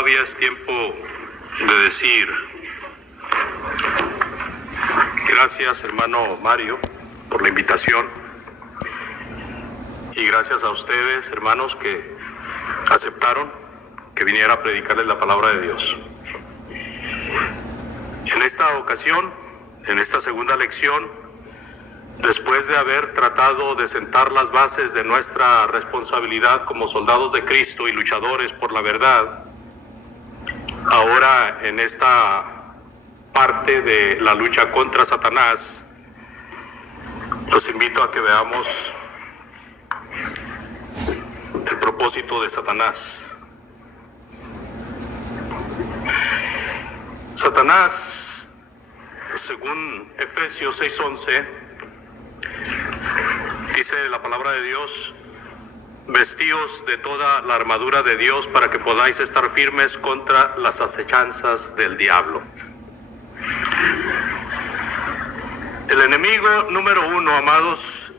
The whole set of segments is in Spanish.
todavía es tiempo de decir gracias, hermano Mario, por la invitación, y gracias a ustedes, hermanos, que aceptaron que viniera a predicarles la palabra de Dios. En esta ocasión, en esta segunda lección, después de haber tratado de sentar las bases de nuestra responsabilidad como soldados de Cristo y luchadores por la verdad, ahora en esta parte de la lucha contra Satanás, los invito a que veamos el propósito de Satanás. Satanás, según Efesios 6:11, dice la palabra de Dios: vestíos de toda la armadura de Dios para que podáis estar firmes contra las acechanzas del diablo. El enemigo número uno, amados,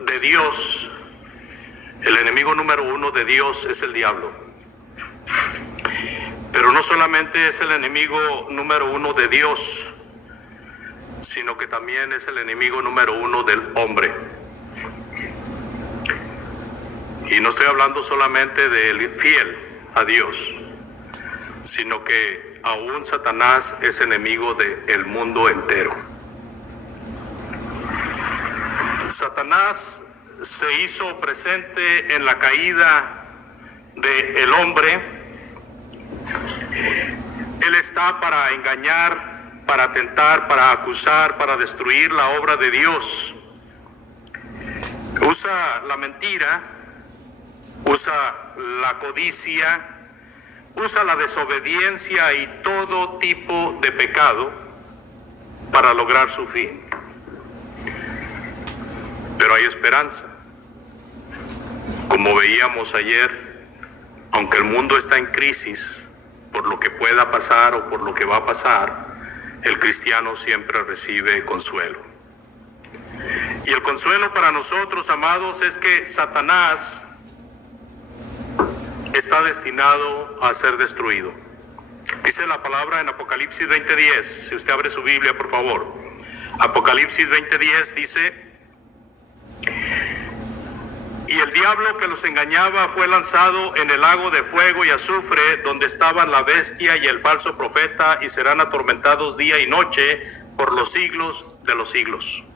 de Dios, el enemigo número uno de Dios es el diablo. Pero no solamente es el enemigo número uno de Dios, sino que también es el enemigo número uno del hombre. Y no estoy hablando solamente del fiel a Dios, sino que aún Satanás es enemigo del mundo entero. Satanás se hizo presente en la caída del hombre. Él está para engañar, para tentar, para acusar, para destruir la obra de Dios. Usa la mentira, usa la codicia, usa la desobediencia y todo tipo de pecado para lograr su fin. Pero hay esperanza. Como veíamos ayer, aunque el mundo está en crisis por lo que pueda pasar o por lo que va a pasar, el cristiano siempre recibe consuelo. Y el consuelo para nosotros, amados, es que Satanás está destinado a ser destruido. Dice la palabra en Apocalipsis 20:10, si usted abre su Biblia, por favor. Apocalipsis 20:10 dice: y el diablo que los engañaba fue lanzado en el lago de fuego y azufre, donde estaban la bestia y el falso profeta, y serán atormentados día y noche por los siglos de los siglos.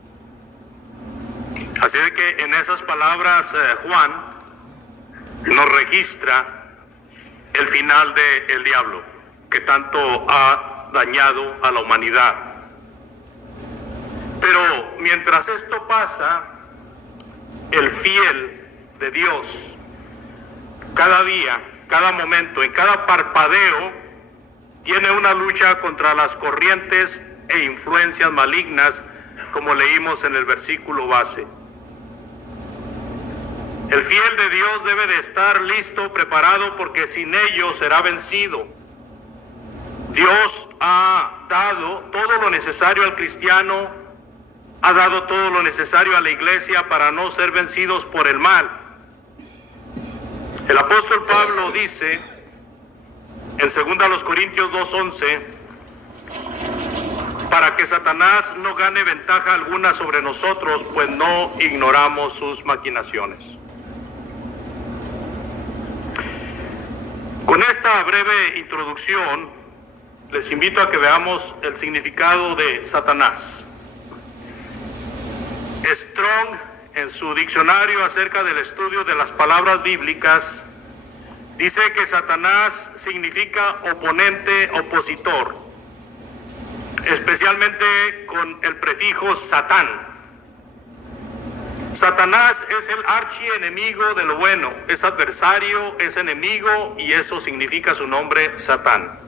Así de que en esas palabras Juan nos registra el final del diablo, que tanto ha dañado a la humanidad. Pero mientras esto pasa, el fiel de Dios, cada día, cada momento, en cada parpadeo, tiene una lucha contra las corrientes e influencias malignas, como leímos en el versículo base. El fiel de Dios debe de estar listo, preparado, porque sin ello será vencido. Dios ha dado todo lo necesario al cristiano, ha dado todo lo necesario a la iglesia para no ser vencidos por el mal. El apóstol Pablo dice en 2 Corintios 2:11, para que Satanás no gane ventaja alguna sobre nosotros, pues no ignoramos sus maquinaciones. Con esta breve introducción, les invito a que veamos el significado de Satanás. Strong, en su diccionario acerca del estudio de las palabras bíblicas, dice que Satanás significa oponente, opositor, especialmente con el prefijo Satán. Satanás es el archienemigo de lo bueno, es adversario, es enemigo, y eso significa su nombre, Satán.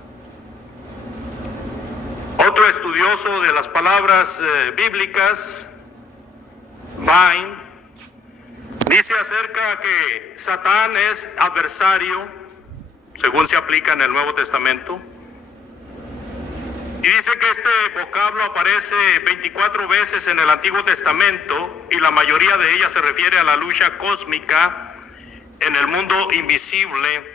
Otro estudioso de las palabras bíblicas, Vine, dice acerca que Satán es adversario, según se aplica en el Nuevo Testamento, y dice que este vocablo aparece 24 veces en el Antiguo Testamento, y la mayoría de ellas se refiere a la lucha cósmica en el mundo invisible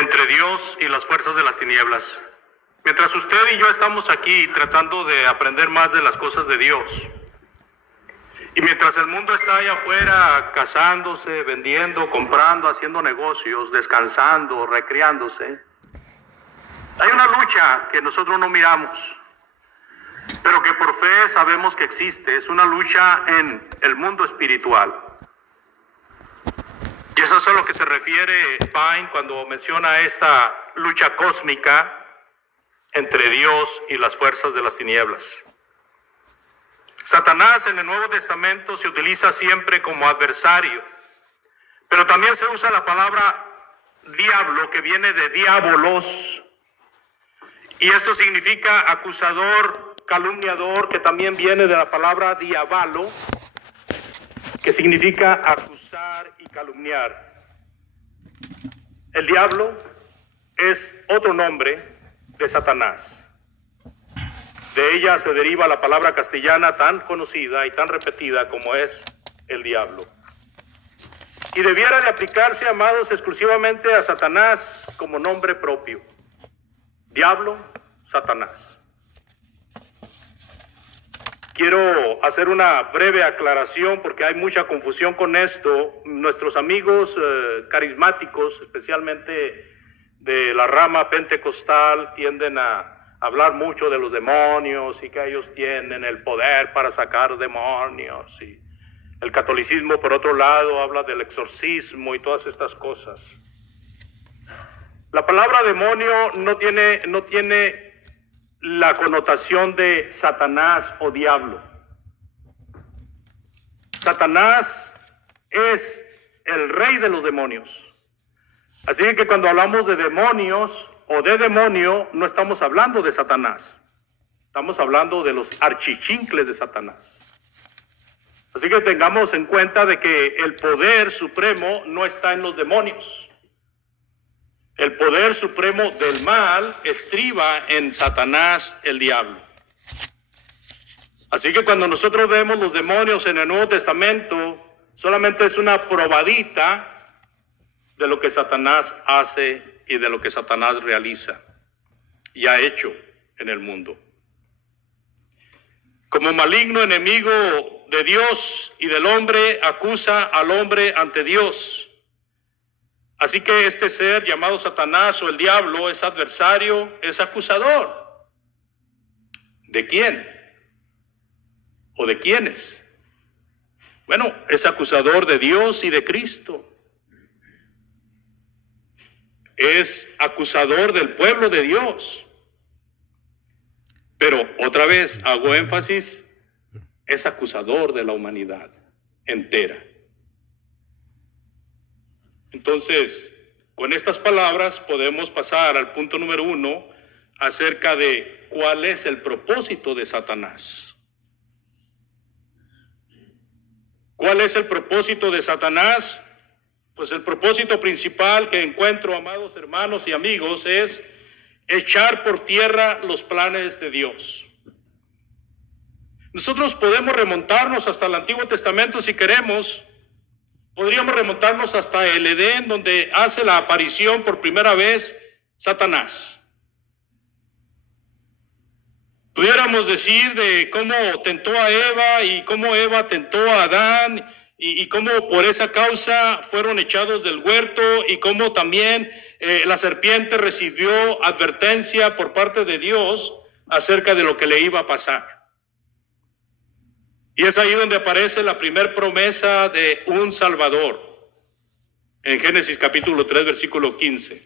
entre Dios y las fuerzas de las tinieblas. Mientras usted y yo estamos aquí tratando de aprender más de las cosas de Dios, y mientras el mundo está allá afuera casándose, vendiendo, comprando, haciendo negocios, descansando, recreándose, hay una lucha que nosotros no miramos, pero que por fe sabemos que existe. Es una lucha en el mundo espiritual. Y eso es a lo que se refiere Pine cuando menciona esta lucha cósmica entre Dios y las fuerzas de las tinieblas. Satanás en el Nuevo Testamento se utiliza siempre como adversario, pero también se usa la palabra diablo, que viene de diabolos, y esto significa acusador, calumniador, que también viene de la palabra diabalo, que significa acusar y calumniar. El diablo es otro nombre de Satanás. De ella se deriva la palabra castellana tan conocida y tan repetida como es el diablo. Y debiera de aplicarse, amados, exclusivamente a Satanás como nombre propio. Diablo, Satanás. Quiero hacer una breve aclaración porque hay mucha confusión con esto. Nuestros amigos carismáticos, especialmente de la rama pentecostal, tienden a hablar mucho de los demonios y que ellos tienen el poder para sacar demonios. Y el catolicismo, por otro lado, habla del exorcismo y todas estas cosas. La palabra demonio no tiene la connotación de Satanás o diablo. Satanás es el rey de los demonios. Así que cuando hablamos de demonios o de demonio, no estamos hablando de Satanás. Estamos hablando de los archichincles de Satanás. Así que tengamos en cuenta de que el poder supremo no está en los demonios. El poder supremo del mal estriba en Satanás, el diablo. Así que cuando nosotros vemos los demonios en el Nuevo Testamento, solamente es una probadita de lo que Satanás hace y de lo que Satanás realiza y ha hecho en el mundo. Como maligno enemigo de Dios y del hombre, acusa al hombre ante Dios. Así que este ser llamado Satanás o el diablo es adversario, es acusador. ¿De quién? ¿O de quiénes? Bueno, es acusador de Dios y de Cristo. Es acusador del pueblo de Dios. Pero otra vez hago énfasis, es acusador de la humanidad entera. Entonces, con estas palabras podemos pasar al punto número 1 acerca de cuál es el propósito de Satanás. ¿Cuál es el propósito de Satanás? Pues el propósito principal que encuentro, amados hermanos y amigos, es echar por tierra los planes de Dios. Nosotros podemos remontarnos hasta el Antiguo Testamento si queremos. Podríamos remontarnos hasta el Edén, donde hace la aparición por primera vez Satanás. Pudiéramos decir de cómo tentó a Eva y cómo Eva tentó a Adán y cómo por esa causa fueron echados del huerto y cómo también la serpiente recibió advertencia por parte de Dios acerca de lo que le iba a pasar. Y es ahí donde aparece la primera promesa de un Salvador, en Génesis capítulo 3, versículo 15,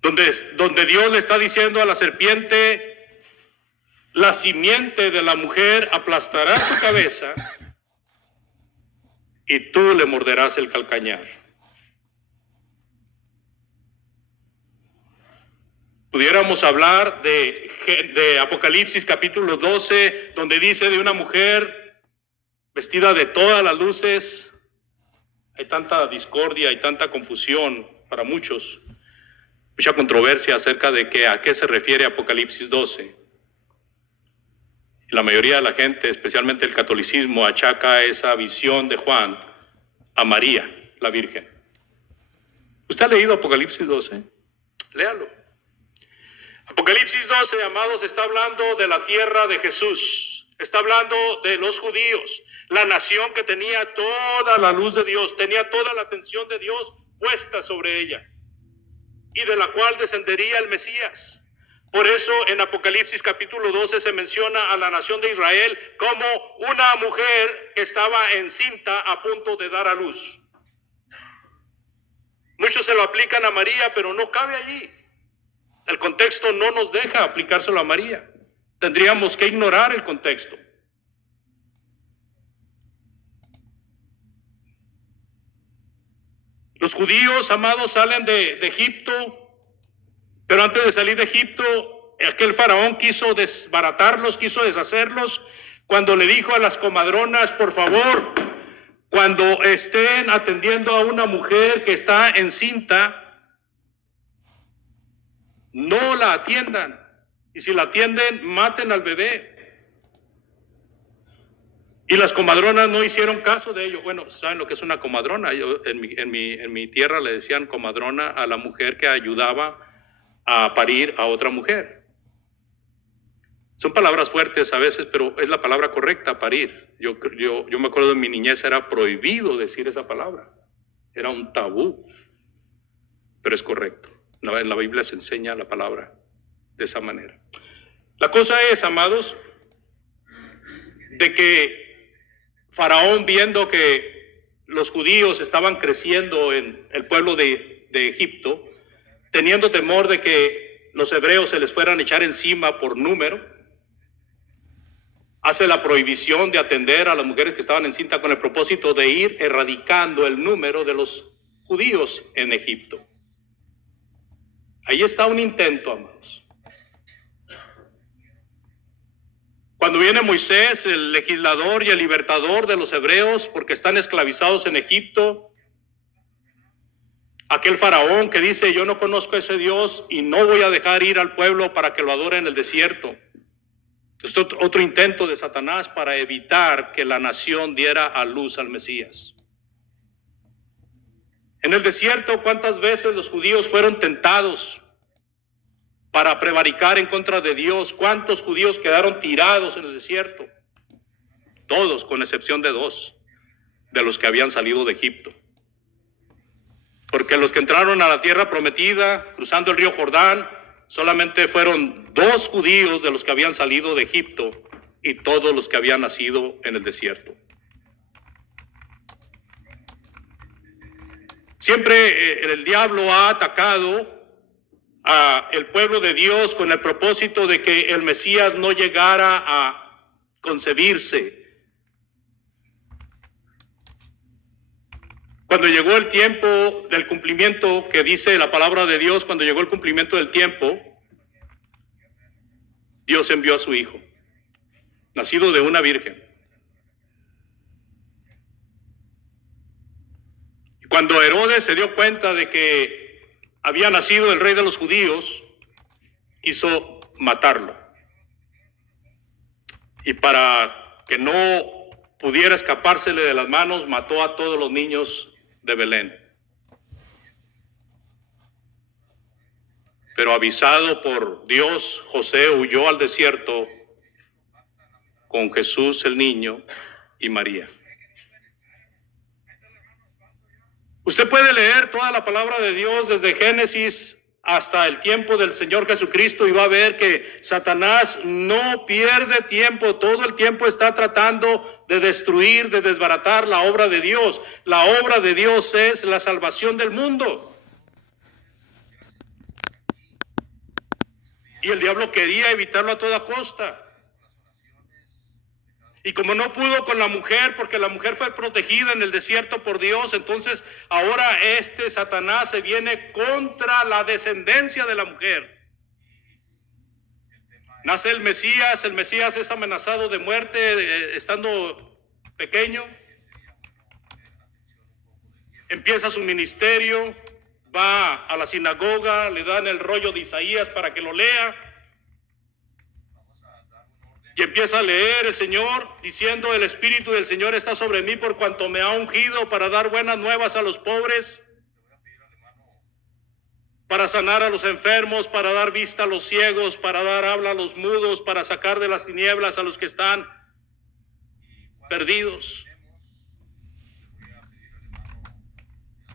donde Dios le está diciendo a la serpiente, la simiente de la mujer aplastará tu cabeza y tú le morderás el calcañar. Pudiéramos hablar de Apocalipsis capítulo 12, donde dice de una mujer vestida de todas las luces. Hay tanta discordia, hay tanta confusión para muchos, mucha controversia acerca de a qué se refiere Apocalipsis 12. Y la mayoría de la gente, especialmente el catolicismo, achaca esa visión de Juan a María, la Virgen. ¿Usted ha leído Apocalipsis 12? Léalo. Apocalipsis 12, amados, está hablando de la tierra de Jesús. Está hablando de los judíos, la nación que tenía toda la luz de Dios, tenía toda la atención de Dios puesta sobre ella, y de la cual descendería el Mesías. Por eso en Apocalipsis capítulo 12 se menciona a la nación de Israel como una mujer que estaba encinta a punto de dar a luz. Muchos se lo aplican a María, pero no cabe allí. El contexto no nos deja aplicárselo a María. Tendríamos que ignorar el contexto. Los judíos, amados, salen de Egipto, pero antes de salir de Egipto, aquel faraón quiso desbaratarlos, quiso deshacerlos, cuando le dijo a las comadronas: por favor, cuando estén atendiendo a una mujer que está encinta, no la atiendan, y si la atienden, maten al bebé. Y las comadronas no hicieron caso de ello. Bueno, ¿saben lo que es una comadrona? Yo, en mi tierra le decían comadrona a la mujer que ayudaba a parir a otra mujer. Son palabras fuertes a veces, pero es la palabra correcta, parir. Yo me acuerdo en mi niñez era prohibido decir esa palabra. Era un tabú, pero es correcto. En la Biblia se enseña la palabra de esa manera. La cosa es, amados, de que Faraón, viendo que los judíos estaban creciendo en el pueblo de Egipto, teniendo temor de que los hebreos se les fueran a echar encima por número, hace la prohibición de atender a las mujeres que estaban encinta con el propósito de ir erradicando el número de los judíos en Egipto. Ahí está un intento, amados. Cuando viene Moisés, el legislador y el libertador de los hebreos, porque están esclavizados en Egipto, aquel faraón que dice: yo no conozco a ese Dios y no voy a dejar ir al pueblo para que lo adore en el desierto. Esto es otro intento de Satanás para evitar que la nación diera a luz al Mesías. En el desierto, ¿cuántas veces los judíos fueron tentados para prevaricar en contra de Dios? ¿Cuántos judíos quedaron tirados en el desierto? Todos, con excepción de 2, de los que habían salido de Egipto. Porque los que entraron a la tierra prometida, cruzando el río Jordán, solamente fueron 2 judíos de los que habían salido de Egipto, y todos los que habían nacido en el desierto. Siempre el diablo ha atacado a el pueblo de Dios con el propósito de que el Mesías no llegara a concebirse. Cuando llegó el tiempo del cumplimiento, que dice la palabra de Dios, cuando llegó el cumplimiento del tiempo, Dios envió a su hijo, nacido de una virgen. Y cuando Herodes se dio cuenta de que había nacido el rey de los judíos, quiso matarlo. Y para que no pudiera escapársele de las manos, mató a todos los niños de Belén. Pero avisado por Dios, José huyó al desierto con Jesús el niño y María. Usted puede leer toda la palabra de Dios desde Génesis hasta el tiempo del Señor Jesucristo y va a ver que Satanás no pierde tiempo, todo el tiempo está tratando de destruir, de desbaratar la obra de Dios. La obra de Dios es la salvación del mundo. Y el diablo quería evitarlo a toda costa. Y como no pudo con la mujer, porque la mujer fue protegida en el desierto por Dios, entonces ahora Satanás se viene contra la descendencia de la mujer. Nace el Mesías es amenazado de muerte estando pequeño. Empieza su ministerio, va a la sinagoga, le dan el rollo de Isaías para que lo lea. Y empieza a leer el Señor diciendo: el Espíritu del Señor está sobre mí por cuanto me ha ungido para dar buenas nuevas a los pobres. para sanar a los enfermos, para dar vista a los ciegos, para dar habla a los mudos, para sacar de las tinieblas a los que están perdidos.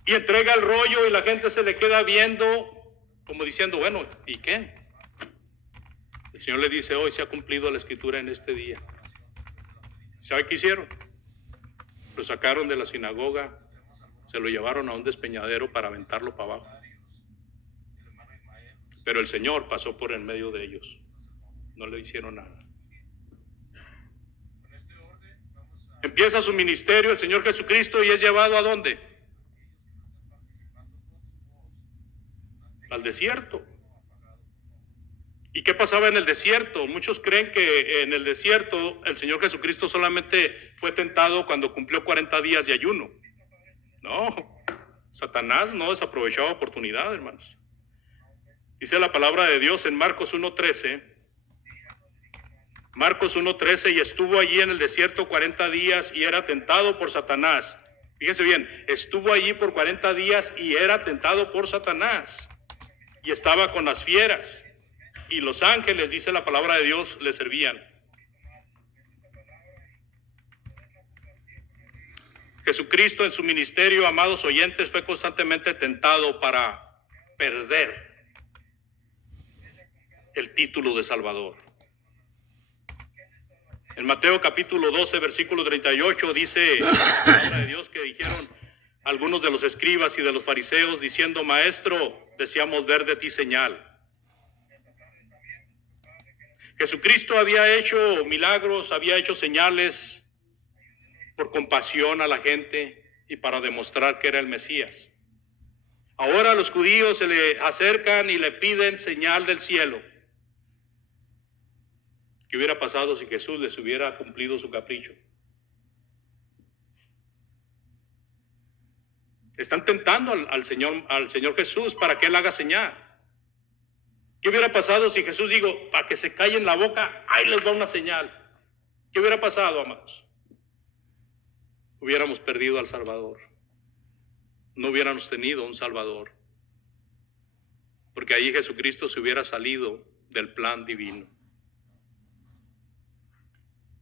Y entrega el rollo y la gente se le queda viendo como diciendo, bueno, ¿y qué? El Señor le dice, hoy se ha cumplido la escritura en este día. ¿Sabe qué hicieron? Lo sacaron de la sinagoga, se lo llevaron a un despeñadero para aventarlo para abajo. Pero el Señor pasó por en medio de ellos. No le hicieron nada. Empieza su ministerio el Señor Jesucristo y es llevado ¿a dónde? Al desierto. ¿Y qué pasaba en el desierto? Muchos creen que en el desierto el Señor Jesucristo solamente fue tentado cuando cumplió 40 días de ayuno. No, Satanás no desaprovechaba oportunidad, hermanos. Dice la palabra de Dios en Marcos 1:13. Marcos 1:13, y estuvo allí en el desierto 40 días y era tentado por Satanás. Fíjense bien, estuvo allí por 40 días y era tentado por Satanás. Y estaba con las fieras. Y los ángeles, dice la palabra de Dios, le servían. Jesucristo en su ministerio, amados oyentes, fue constantemente tentado para perder el título de Salvador. En Mateo capítulo 12, versículo 38, dice la palabra de Dios que dijeron algunos de los escribas y de los fariseos diciendo, Maestro, deseamos ver de ti señal. Jesucristo había hecho milagros, había hecho señales por compasión a la gente y para demostrar que era el Mesías. Ahora los judíos se le acercan y le piden señal del cielo. ¿Qué hubiera pasado si Jesús les hubiera cumplido su capricho? Están tentando al Señor Jesús para que Él haga señal. ¿Qué hubiera pasado si Jesús dijo, para que se callen la boca, ahí les va una señal? ¿Qué hubiera pasado, amados? Hubiéramos perdido al Salvador. No hubiéramos tenido un Salvador. Porque ahí Jesucristo se hubiera salido del plan divino.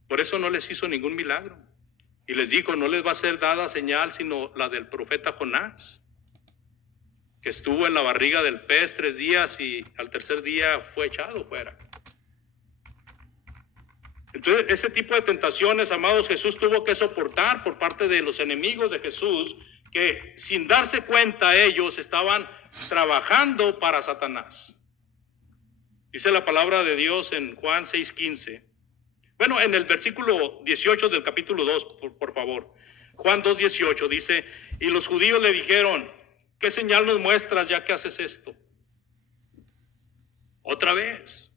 Por eso no les hizo ningún milagro. Y les dijo, no les va a ser dada señal sino la del profeta Jonás, que estuvo en la barriga del pez 3 días y al tercer día fue echado fuera. Entonces, ese tipo de tentaciones, amados, Jesús tuvo que soportar por parte de los enemigos de Jesús, que sin darse cuenta ellos estaban trabajando para Satanás. Dice la palabra de Dios en Juan 6:15. Bueno, en el versículo 18 del capítulo 2, por favor. Juan 2:18 dice, y los judíos le dijeron, ¿qué señal nos muestras ya que haces esto? Otra vez.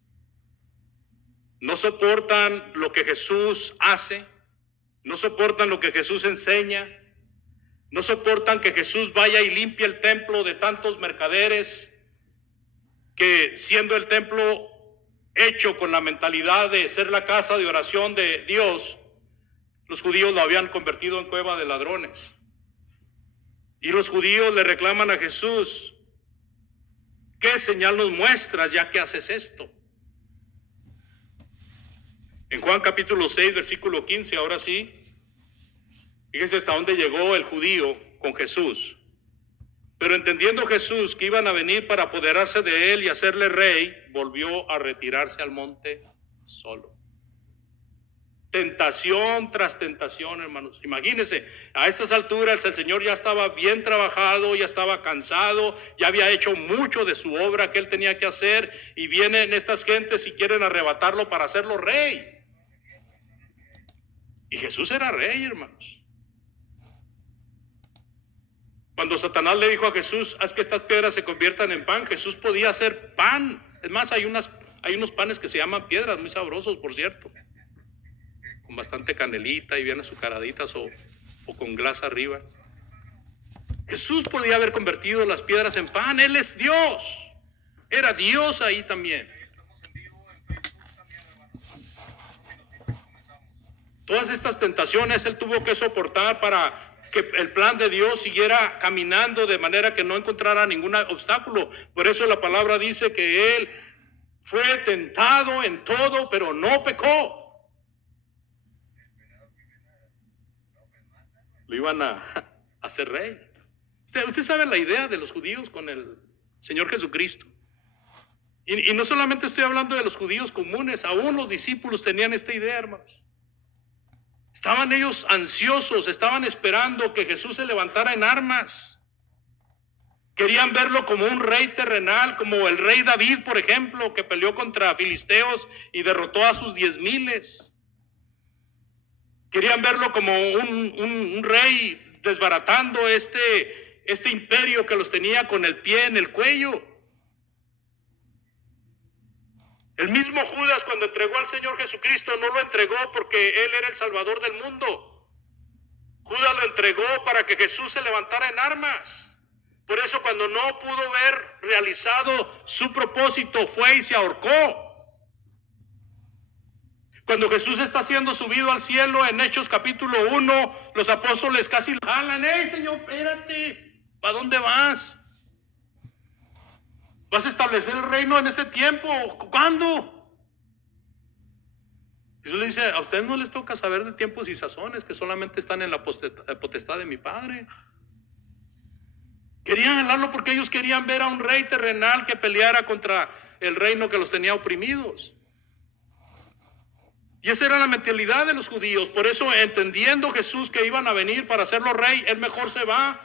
No soportan lo que Jesús hace, no soportan lo que Jesús enseña, no soportan que Jesús vaya y limpie el templo de tantos mercaderes, que siendo el templo hecho con la mentalidad de ser la casa de oración de Dios, los judíos lo habían convertido en cueva de ladrones. Y los judíos le reclaman a Jesús, ¿qué señal nos muestras ya que haces esto? En Juan capítulo 6, versículo 15, ahora sí, fíjense hasta dónde llegó el judío con Jesús. Pero entendiendo Jesús que iban a venir para apoderarse de él y hacerle rey, volvió a retirarse al monte solo. Tentación tras tentación, hermanos. Imagínense, a estas alturas el Señor ya estaba bien trabajado, ya estaba cansado, ya había hecho mucho de su obra que él tenía que hacer, y vienen estas gentes y quieren arrebatarlo para hacerlo rey. Y Jesús era rey, hermanos. Cuando Satanás le dijo a Jesús, haz que estas piedras se conviertan en pan, Jesús podía hacer pan. Es más, hay unos panes que se llaman piedras, muy sabrosos, por cierto, con bastante canelita y bien azucaraditas o con grasa arriba. Jesús podía haber convertido las piedras en pan. Él es Dios. Era Dios ahí también. Todas estas tentaciones él tuvo que soportar para que el plan de Dios siguiera caminando de manera que no encontrara ningún obstáculo. Por eso la palabra dice que Él fue tentado en todo, pero no pecó. Lo iban a hacer rey. Usted sabe la idea de los judíos con el Señor Jesucristo. Y no solamente estoy hablando de los judíos comunes, aún los discípulos tenían esta idea, hermanos. Estaban ellos ansiosos, estaban esperando que Jesús se levantara en armas. Querían verlo como un rey terrenal, como el rey David, por ejemplo, que peleó contra filisteos y derrotó a sus 10,000. Querían verlo como un rey desbaratando este imperio que los tenía con el pie en el cuello. El mismo Judas, cuando entregó al Señor Jesucristo, no lo entregó porque Él era el Salvador del mundo. Judas lo entregó para que Jesús se levantara en armas. Por eso, cuando no pudo ver realizado su propósito, fue y se ahorcó. Cuando Jesús está siendo subido al cielo en Hechos capítulo 1, los apóstoles casi lo jalan. ¡Ey, Señor, espérate! ¿Para dónde vas? ¿Vas a establecer el reino en este tiempo? ¿Cuándo? Jesús le dice: a ustedes no les toca saber de tiempos y sazones, que solamente están en la potestad de mi Padre. Querían anhelarlo porque ellos querían ver a un rey terrenal que peleara contra el reino que los tenía oprimidos. Y esa era la mentalidad de los judíos. Por eso, entendiendo Jesús que iban a venir para hacerlo rey, él mejor se va,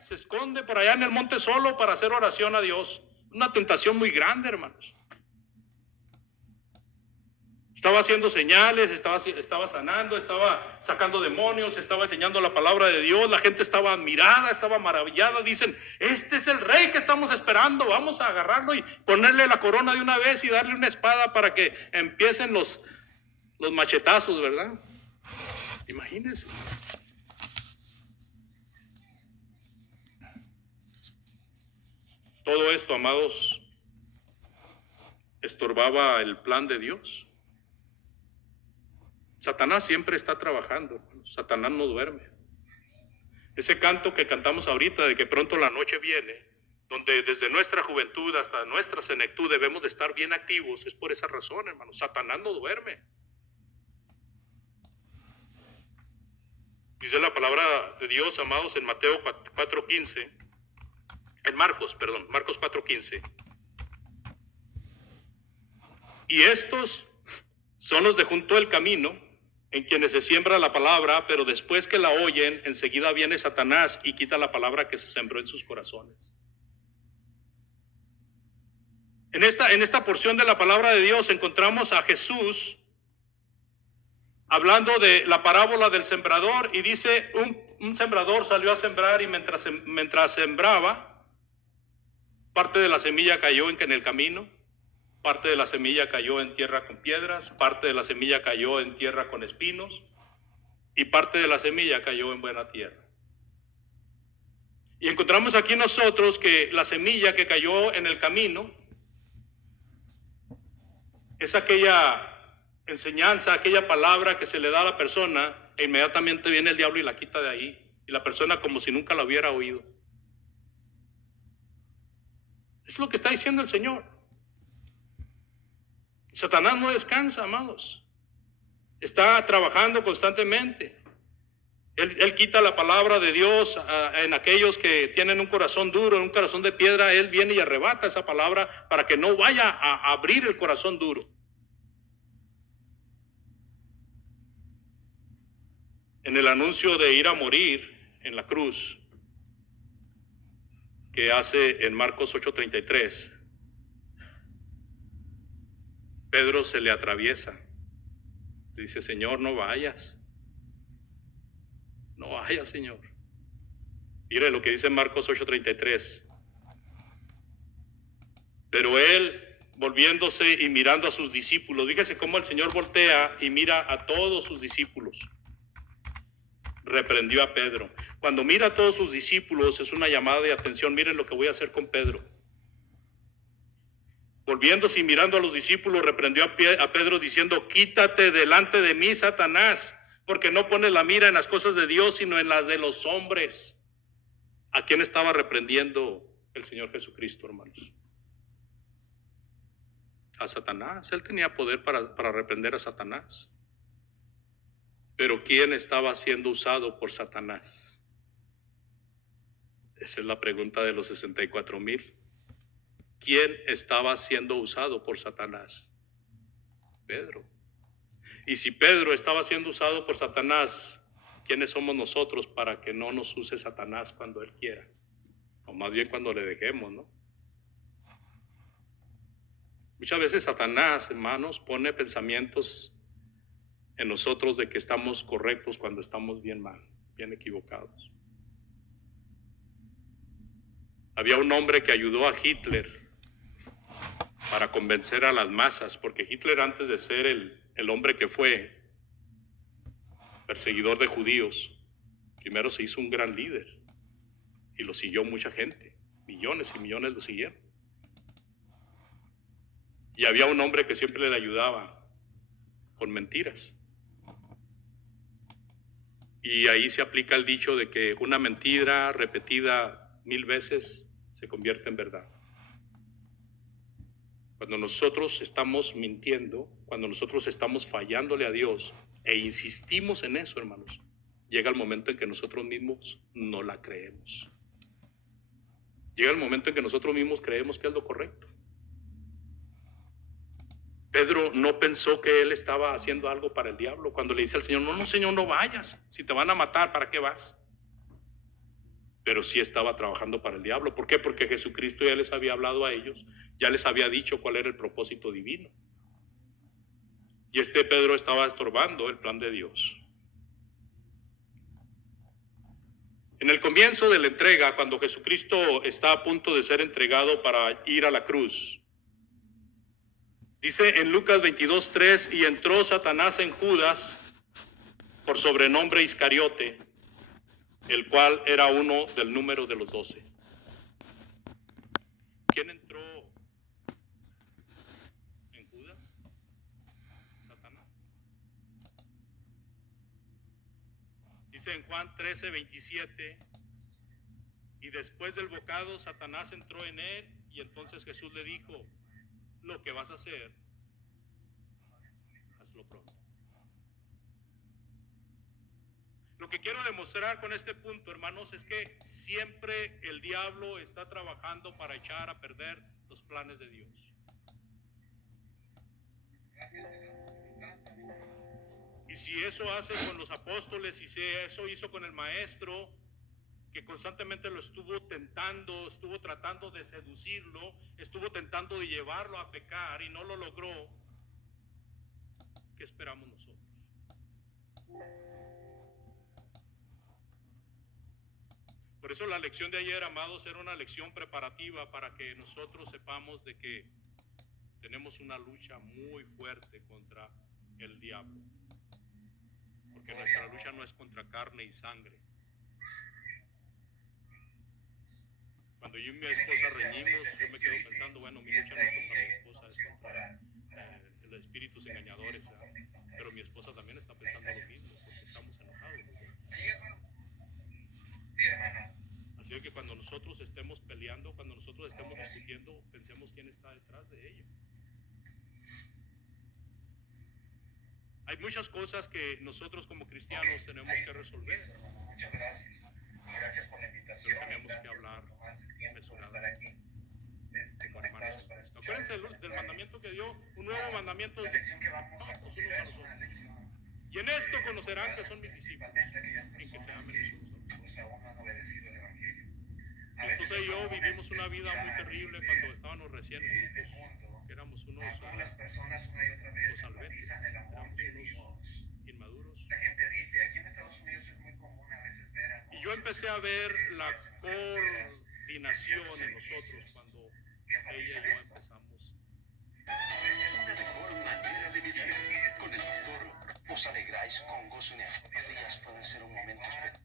se esconde por allá en el monte solo para hacer oración a Dios. Una tentación muy grande, hermanos. Estaba haciendo señales, estaba sanando, estaba sacando demonios, estaba enseñando la palabra de Dios. La gente estaba admirada, estaba maravillada. Dicen: este es el rey que estamos esperando, vamos a agarrarlo y ponerle la corona de una vez y darle una espada para que empiecen los machetazos, ¿verdad? Imagínense. Todo esto, amados, estorbaba el plan de Dios. Satanás siempre está trabajando. Satanás no duerme. Ese canto que cantamos ahorita de que pronto la noche viene, donde desde nuestra juventud hasta nuestra senectud debemos de estar bien activos, es por esa razón, hermanos. Satanás no duerme. Dice la palabra de Dios, amados, en Mateo 4:15, Marcos 4:15. Y estos son los de junto al camino, en quienes se siembra la palabra, pero después que la oyen, enseguida viene Satanás y quita la palabra que se sembró en sus corazones. En esta porción de la palabra de Dios encontramos a Jesús hablando de la parábola del sembrador, y dice: un sembrador salió a sembrar, y mientras sembraba, parte de la semilla cayó en el camino, parte de la semilla cayó en tierra con piedras, parte de la semilla cayó en tierra con espinos, y parte de la semilla cayó en buena tierra. Y encontramos aquí nosotros que la semilla que cayó en el camino es aquella enseñanza, aquella palabra que se le da a la persona, e inmediatamente viene el diablo y la quita de ahí, y la persona como si nunca la hubiera oído. Es lo que está diciendo el Señor. Satanás no descansa, amados. Está trabajando constantemente. Él quita la palabra de Dios en aquellos que tienen un corazón duro, un corazón de piedra. Él viene y arrebata esa palabra para que no vaya a abrir el corazón duro. En el anuncio de ir a morir en la cruz que hace en Marcos 8:33, Pedro se le atraviesa. Dice: Señor, no vayas. No vayas, Señor. Mire lo que dice Marcos 8:33. Pero él, volviéndose y mirando a sus discípulos, fíjese cómo el Señor voltea y mira a todos sus discípulos, reprendió a Pedro. Cuando mira a todos sus discípulos es una llamada de atención. Miren lo que voy a hacer con Pedro. Volviéndose y mirando a los discípulos, reprendió a Pedro diciendo: quítate delante de mí, Satanás, porque no pone la mira en las cosas de Dios, sino en las de los hombres. ¿A quién estaba reprendiendo el Señor Jesucristo, hermanos? A Satanás. Él tenía poder para reprender a Satanás. Pero ¿quién estaba siendo usado por Satanás? Esa es la pregunta de los 64,000. ¿Quién estaba siendo usado por Satanás? Pedro. Y si Pedro estaba siendo usado por Satanás, ¿quiénes somos nosotros para que no nos use Satanás cuando él quiera? O más bien cuando le dejemos, ¿no? Muchas veces Satanás, hermanos, pone pensamientos en nosotros de que estamos correctos cuando estamos bien mal, bien equivocados. Había un hombre que ayudó a Hitler para convencer a las masas, porque Hitler, antes de ser el hombre que fue, perseguidor de judíos, primero se hizo un gran líder y lo siguió mucha gente, millones y millones lo siguieron. Y había un hombre que siempre le ayudaba con mentiras. Y ahí se aplica el dicho de que una mentira repetida 1000 veces se convierte en verdad. Cuando nosotros estamos mintiendo, cuando nosotros estamos fallándole a Dios e insistimos en eso, hermanos, llega el momento en que nosotros mismos no la creemos. Llega el momento en que nosotros mismos creemos que es lo correcto. Pedro no pensó que él estaba haciendo algo para el diablo cuando le dice al Señor, no, Señor, no vayas, si te van a matar, ¿para qué vas? Pero sí estaba trabajando para el diablo. ¿Por qué? Porque Jesucristo ya les había hablado a ellos, ya les había dicho cuál era el propósito divino. Y Pedro estaba estorbando el plan de Dios. En el comienzo de la entrega, cuando Jesucristo está a punto de ser entregado para ir a la cruz, dice en Lucas 22:3, y entró Satanás en Judas, por sobrenombre Iscariote, el cual era uno del número de los 12. ¿Quién entró en Judas? Satanás. Dice en Juan 13:27, y después del bocado Satanás entró en él, y entonces Jesús le dijo, lo que vas a hacer, hazlo pronto. Lo que quiero demostrar con este punto, hermanos, es que siempre el diablo está trabajando para echar a perder los planes de Dios. Y si eso hace con los apóstoles, y si eso hizo con el maestro, que constantemente lo estuvo tentando, estuvo tratando de seducirlo, estuvo tentando de llevarlo a pecar y no lo logró, ¿qué esperamos nosotros? Por eso la lección de ayer, amados, era una lección preparativa para que nosotros sepamos de que tenemos una lucha muy fuerte contra el diablo. Porque nuestra lucha no es contra carne y sangre. Cuando yo y mi esposa reñimos, yo me quedo pensando, bueno, mi lucha no es contra mi esposa, es contra los espíritus engañadores, ¿verdad? Pero mi esposa también está pensando lo mismo, porque estamos enojados. Así que cuando nosotros estemos peleando, cuando nosotros estemos discutiendo, pensemos quién está detrás de ello. Hay muchas cosas que nosotros como cristianos tenemos que resolver. Muchas gracias. Gracias por la invitación. Pero tenemos que hablar mesuradamente. Acuérdense del mandamiento que dio, un nuevo mandamiento unos a los otros. Y en esto conocerán que son mis discípulos, en que se amen los unos a los otros. Mi esposa y yo vivimos una vida muy terrible cuando estábamos recién juntos, que éramos unos albetes, éramos unos inmaduros. Y yo empecé a ver la coordinación en nosotros cuando ella y yo empezamos. Una mejor manera de vivir. Con el pastor os alegráis con gozo y estos días pueden ser un momento especial.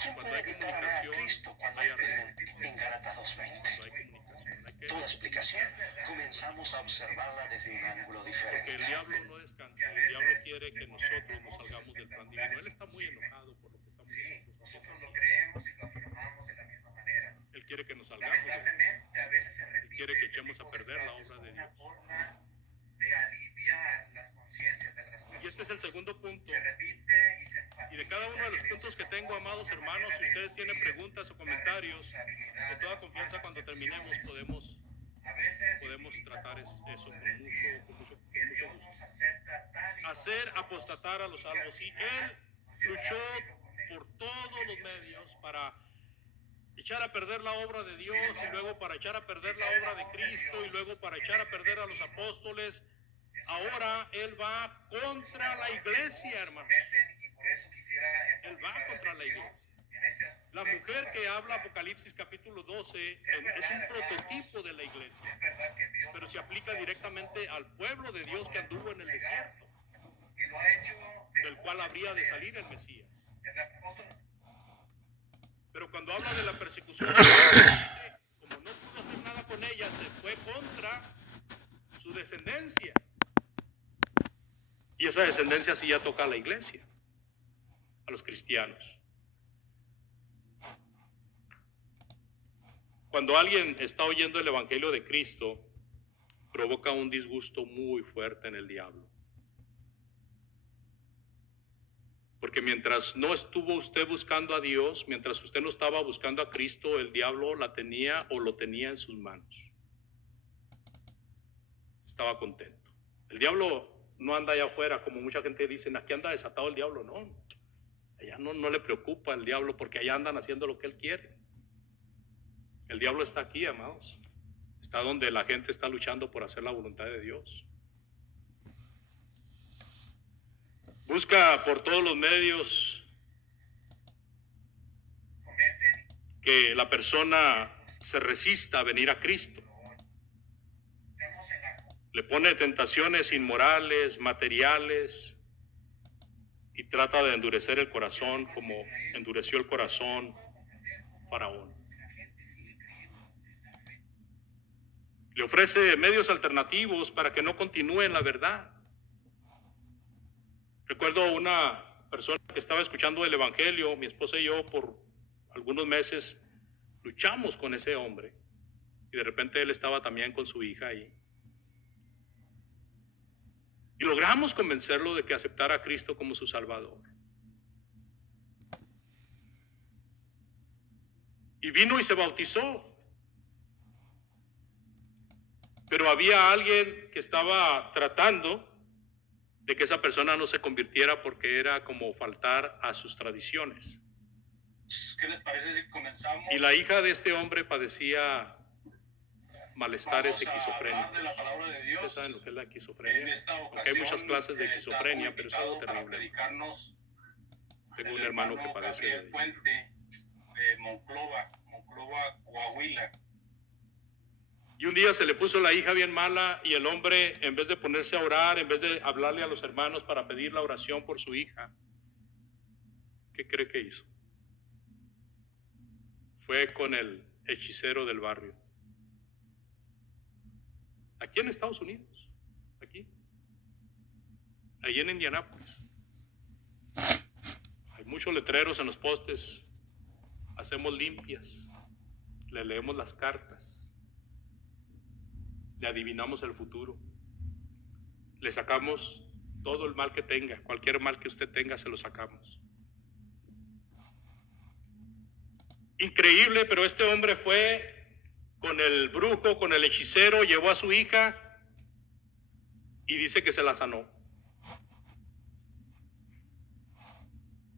¿Quién puede evitar amar a Cristo cuando hay preguntas? En Gálatas 2:20. Todas explicación. Comenzamos a observarla desde un ángulo Porque diferente. el diablo no descansa, el diablo quiere que nosotros nos salgamos del plan divino. Él está muy enojado por lo que estamos nosotros Nosotros haciendo. lo creemos y lo afirmamos de la misma manera. Él quiere que nos salgamos. Lamentablemente, a veces se repite quiere que este echemos tipo a de perder la frases obra de como una Dios. forma de aliviar las conciencias de las personas. Y este es el segundo punto. Se repite y se enfatiza Y de cada uno de los puntos que tengo, amados hermanos, si ustedes tienen preguntas o comentarios, con toda confianza cuando terminemos podemos tratar eso con mucho gusto. Hacer apostatar a los salvos. Y él luchó por todos los medios para echar a perder la obra de Dios, y luego para echar a perder la obra de Cristo, y luego para echar a perder a los apóstoles. Ahora él va contra la iglesia, hermanos. Él va contra la iglesia. La mujer que habla Apocalipsis capítulo 12 es un prototipo de la iglesia, pero se aplica directamente al pueblo de Dios que anduvo en el desierto, del cual habría de salir el Mesías. Pero cuando habla de la persecución, dice, como no pudo hacer nada con ella, se fue contra su descendencia. Y esa descendencia sí ya toca a la iglesia, a los cristianos. Cuando alguien está oyendo el evangelio de Cristo, provoca un disgusto muy fuerte en el diablo. Porque mientras no estuvo usted buscando a Dios, mientras usted no estaba buscando a Cristo, el diablo la tenía o lo tenía en sus manos. Estaba contento. El diablo no anda allá afuera, como mucha gente dice, aquí anda desatado el diablo. No, allá no le preocupa el diablo, porque allá andan haciendo lo que él quiere. El diablo está aquí, amados. Está donde la gente está luchando por hacer la voluntad de Dios. Busca por todos los medios que la persona se resista a venir a Cristo. Le pone tentaciones inmorales, materiales, y trata de endurecer el corazón como endureció el corazón Faraón. Le ofrece medios alternativos para que no continúe en la verdad. Recuerdo una persona que estaba escuchando el evangelio, mi esposa y yo por algunos meses luchamos con ese hombre, y de repente él estaba también con su hija ahí. Y logramos convencerlo de que aceptara a Cristo como su Salvador. Y vino y se bautizó. Pero había alguien que estaba tratando de que esa persona no se convirtiera, porque era como faltar a sus tradiciones. ¿Qué les parece si comenzamos? Y la hija de este hombre padecía malestares esquizofrénicos. De la palabra de Dios. Ustedes saben lo que es la esquizofrenia. En esta ocasión, Aunque hay muchas clases de esquizofrenia, pero es algo terrible. Tengo un hermano que padece de Gabriel Puente, de Monclova, Coahuila. Y un día se le puso la hija bien mala, y el hombre, en vez de ponerse a orar, en vez de hablarle a los hermanos para pedir la oración por su hija, ¿qué cree que hizo? Fue con el hechicero del barrio. Aquí en Estados Unidos, aquí, allí en Indianápolis. Hay muchos letreros en los postes. Hacemos limpias, le leemos las cartas, le adivinamos el futuro, le sacamos todo el mal que tenga, cualquier mal que usted tenga se lo sacamos. Increíble, pero este hombre fue con el brujo, con el hechicero, llevó a su hija y dice que se la sanó.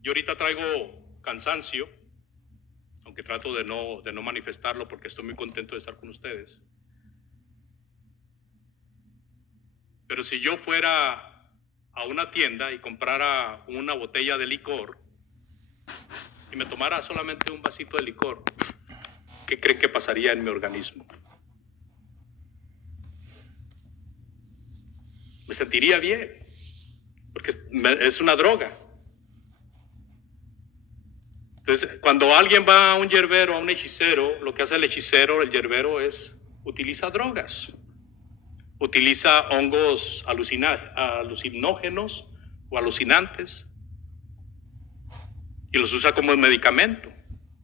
Yo ahorita traigo cansancio, aunque trato de no manifestarlo, porque estoy muy contento de estar con ustedes. Pero si yo fuera a una tienda y comprara una botella de licor y me tomara solamente un vasito de licor, ¿qué creen que pasaría en mi organismo? Me sentiría bien, porque es una droga. Entonces, cuando alguien va a un yerbero, a un hechicero, lo que hace el hechicero, el yerbero, es utiliza drogas, utiliza hongos alucinógenos o alucinantes y los usa como medicamento.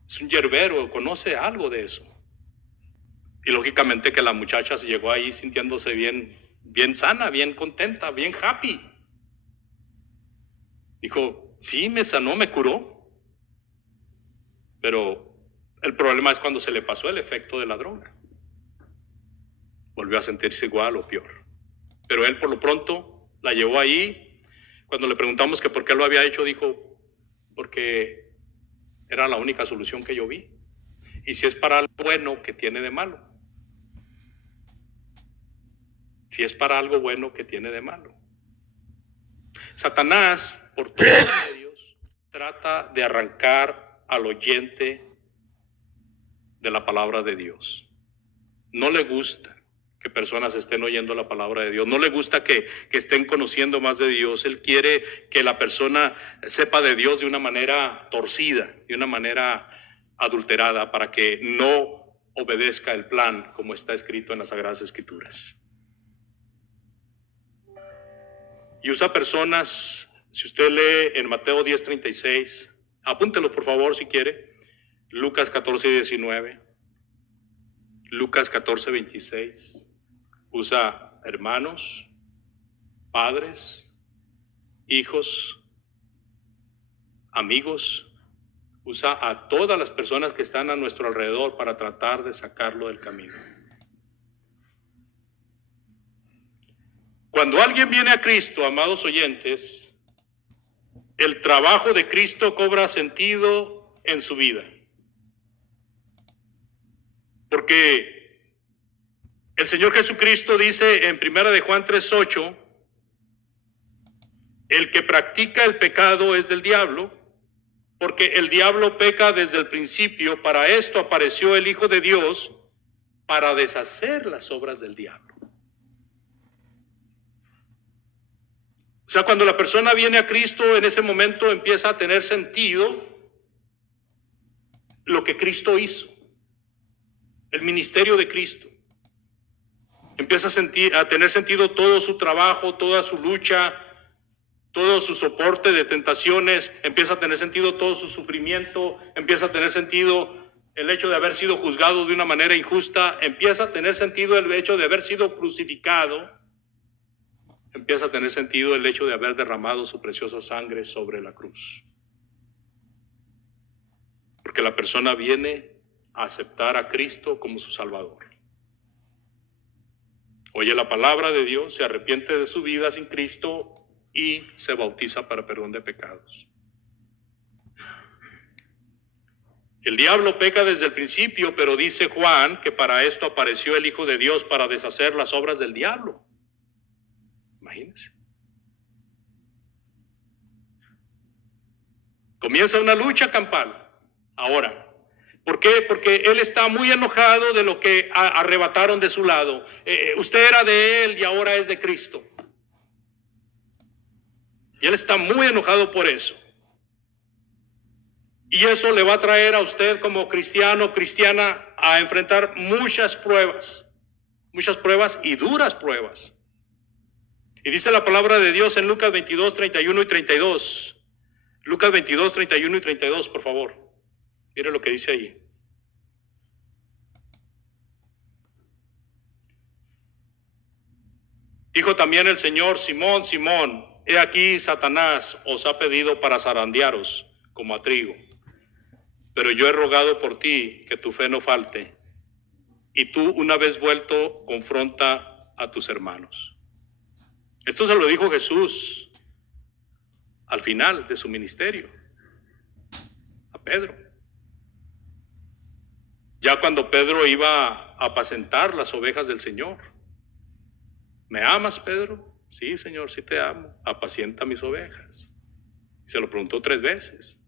Es un yerbero, conoce algo de eso. Y lógicamente que la muchacha se llegó ahí sintiéndose bien sana, bien contenta, bien happy. Dijo, sí, me sanó, me curó. Pero el problema es cuando se le pasó el efecto de la droga. Volvió a sentirse igual o peor. Pero él por lo pronto la llevó ahí. Cuando le preguntamos que por qué lo había hecho, dijo, porque era la única solución que yo vi. Y si es para algo bueno, ¿qué tiene de malo? Si es para algo bueno, ¿qué tiene de malo? Satanás, por todos los medios, trata de arrancar al oyente de la palabra de Dios. No le gusta que personas estén oyendo la palabra de Dios. No le gusta que estén conociendo más de Dios. Él quiere que la persona sepa de Dios de una manera torcida, de una manera adulterada, para que no obedezca el plan como está escrito en las Sagradas Escrituras. Y usa personas, si usted lee en Mateo 10:36, apúntelo por favor si quiere, Lucas 14:19, Lucas 14:26, usa hermanos, padres, hijos, amigos, usa a todas las personas que están a nuestro alrededor para tratar de sacarlo del camino. Cuando alguien viene a Cristo, amados oyentes, el trabajo de Cristo cobra sentido en su vida. Porque el Señor Jesucristo dice en 1 de Juan 3:8, el que practica el pecado es del diablo, porque el diablo peca desde el principio. Para esto apareció el Hijo de Dios, para deshacer las obras del diablo. O sea, cuando la persona viene a Cristo, en ese momento empieza a tener sentido lo que Cristo hizo, el ministerio de Cristo. Empieza a tener sentido todo su trabajo, toda su lucha, todo su soporte de tentaciones. Empieza a tener sentido todo su sufrimiento. Empieza a tener sentido el hecho de haber sido juzgado de una manera injusta. Empieza a tener sentido el hecho de haber sido crucificado. Empieza a tener sentido el hecho de haber derramado su preciosa sangre sobre la cruz. Porque la persona viene a aceptar a Cristo como su Salvador. Oye la palabra de Dios, se arrepiente de su vida sin Cristo y se bautiza para perdón de pecados. El diablo peca desde el principio, pero dice Juan que para esto apareció el Hijo de Dios, para deshacer las obras del diablo. Imagínense. Comienza una lucha campal. Ahora, ¿por qué? Porque él está muy enojado de lo que arrebataron de su lado. Usted era de él y ahora es de Cristo. Y él está muy enojado por eso. Y eso le va a traer a usted como cristiano, cristiana, a enfrentar muchas pruebas y duras pruebas. Y dice la palabra de Dios en Lucas 22, 31 y 32. Lucas 22, 31 y 32, por favor. Mire lo que dice ahí. Dijo también el Señor: Simón, Simón, he aquí Satanás os ha pedido para zarandearos como a trigo. Pero yo he rogado por ti que tu fe no falte. Y tú, una vez vuelto, confronta a tus hermanos. Esto se lo dijo Jesús al final de su ministerio a Pedro. Ya cuando Pedro iba a apacentar las ovejas del Señor. ¿Me amas, Pedro? Sí, Señor, sí te amo. Apacienta mis ovejas. Y se lo preguntó 3 veces.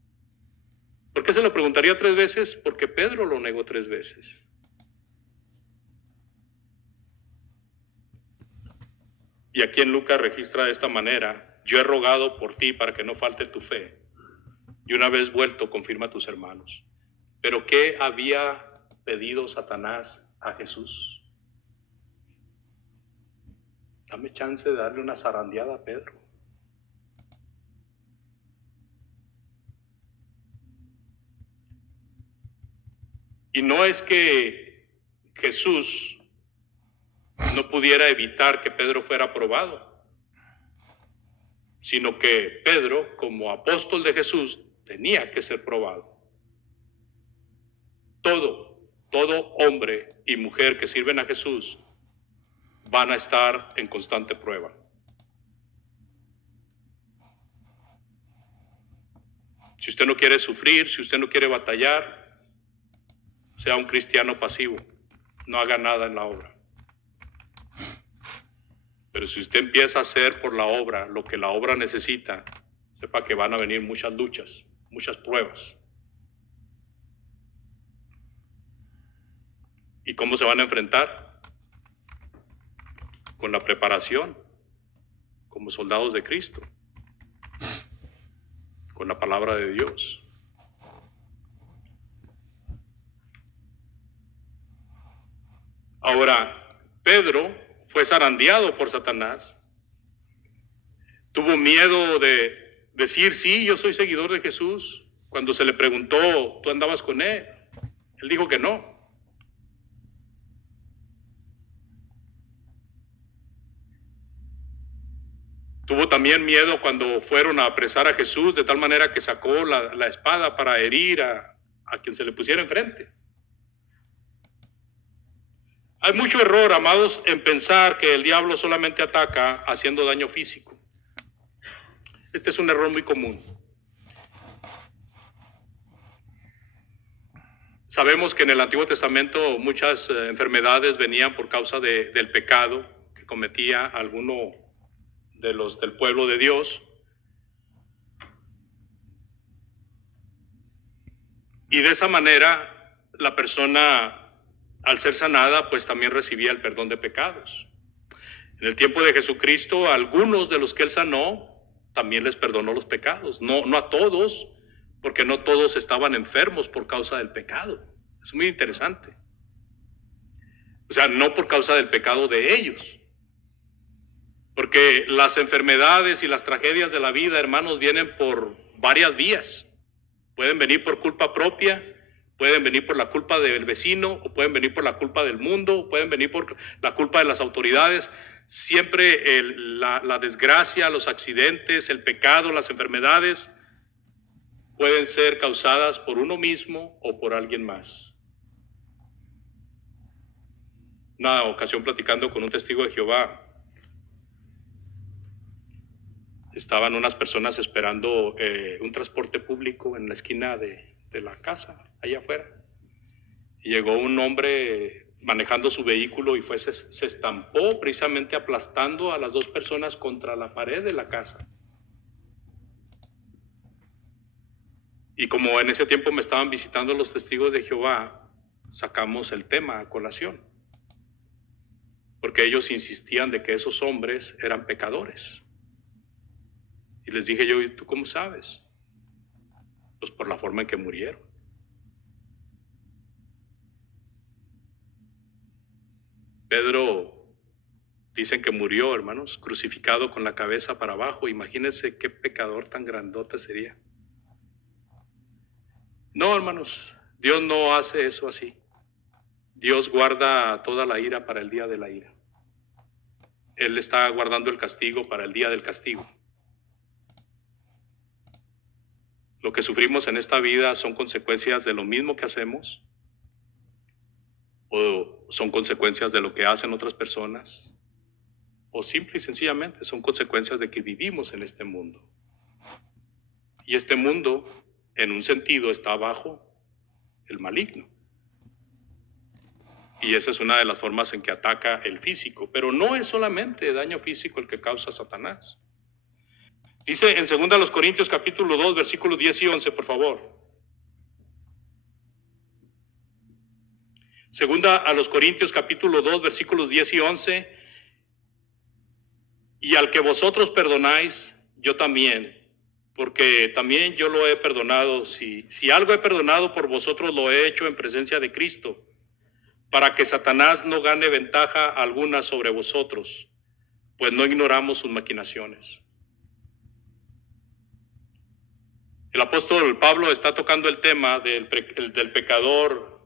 ¿Por qué se lo preguntaría 3 veces? Porque Pedro lo negó 3 veces. Y aquí en Lucas registra de esta manera: yo he rogado por ti para que no falte tu fe, y una vez vuelto confirma a tus hermanos. Pero ¿qué había pedido Satanás a Jesús? Dame chance de darle una zarandeada a Pedro. Y no es que Jesús no pudiera evitar que Pedro fuera probado, sino que Pedro, como apóstol de Jesús, tenía que ser probado. Todo hombre y mujer que sirven a Jesús van a estar en constante prueba. Si usted no quiere sufrir, si usted no quiere batallar, sea un cristiano pasivo, no haga nada en la obra. Pero si usted empieza a hacer por la obra lo que la obra necesita, sepa que van a venir muchas luchas, muchas pruebas. ¿Y cómo se van a enfrentar? Con la preparación, como soldados de Cristo, con la palabra de Dios. Ahora, Pedro fue zarandeado por Satanás. Tuvo miedo de decir, sí, yo soy seguidor de Jesús. Cuando se le preguntó, ¿tú andabas con él? Él dijo que no. Tuvo también miedo cuando fueron a apresar a Jesús, de tal manera que sacó la espada para herir a quien se le pusiera enfrente. Hay mucho error, amados, en pensar que el diablo solamente ataca haciendo daño físico. Este es un error muy común. Sabemos que en el Antiguo Testamento muchas enfermedades venían por causa del pecado que cometía alguno de los del pueblo de Dios. Y de esa manera la persona, al ser sanada, pues también recibía el perdón de pecados. En el tiempo de Jesucristo, a algunos de los que él sanó, también les perdonó los pecados. No a todos, porque no todos estaban enfermos por causa del pecado. Es muy interesante. O sea, no por causa del pecado de ellos. Porque las enfermedades y las tragedias de la vida, hermanos, vienen por varias vías. Pueden venir por culpa propia, pueden venir por la culpa del vecino, o pueden venir por la culpa del mundo, o pueden venir por la culpa de las autoridades. Siempre la desgracia, los accidentes, el pecado, las enfermedades pueden ser causadas por uno mismo o por alguien más. Una ocasión, platicando con un testigo de Jehová, estaban unas personas esperando un transporte público en la esquina de la casa, allá afuera. Y llegó un hombre manejando su vehículo y se estampó, precisamente aplastando a las dos personas contra la pared de la casa. Y como en ese tiempo me estaban visitando los testigos de Jehová, sacamos el tema a colación, porque ellos insistían de que esos hombres eran pecadores. Y les dije yo, ¿y tú cómo sabes? Pues por la forma en que murieron. Pedro, dicen que murió, hermanos, crucificado con la cabeza para abajo. Imagínense qué pecador tan grandote sería. No, hermanos, Dios no hace eso así. Dios guarda toda la ira para el día de la ira. Él está guardando el castigo para el día del castigo. Lo que sufrimos en esta vida son consecuencias de lo mismo que hacemos, o son consecuencias de lo que hacen otras personas, o simple y sencillamente son consecuencias de que vivimos en este mundo. Y este mundo, en un sentido, está bajo el maligno. Y esa es una de las formas en que ataca el físico. Pero no es solamente daño físico el que causa Satanás. Dice en 2 Corintios capítulo 2, versículos 10 y 11, por favor. 2 Corintios capítulo 2, versículos 10 y 11. Y al que vosotros perdonáis, yo también, porque también yo lo he perdonado. Si algo he perdonado por vosotros, lo he hecho en presencia de Cristo, para que Satanás no gane ventaja alguna sobre vosotros, pues no ignoramos sus maquinaciones. El apóstol Pablo está tocando el tema del pecador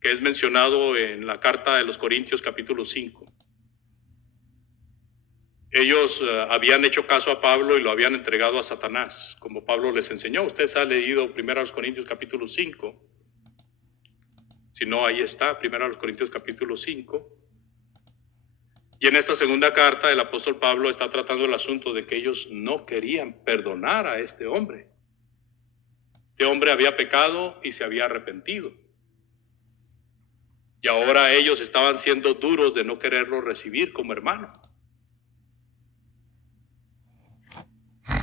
que es mencionado en la carta de los Corintios capítulo 5. Ellos habían hecho caso a Pablo y lo habían entregado a Satanás, como Pablo les enseñó. Ustedes han leído 1 Corintios capítulo 5. Si no, ahí está, 1 Corintios capítulo 5. Y en esta segunda carta el apóstol Pablo está tratando el asunto de que ellos no querían perdonar a este hombre. Este hombre había pecado y se había arrepentido. Y ahora ellos estaban siendo duros de no quererlo recibir como hermano.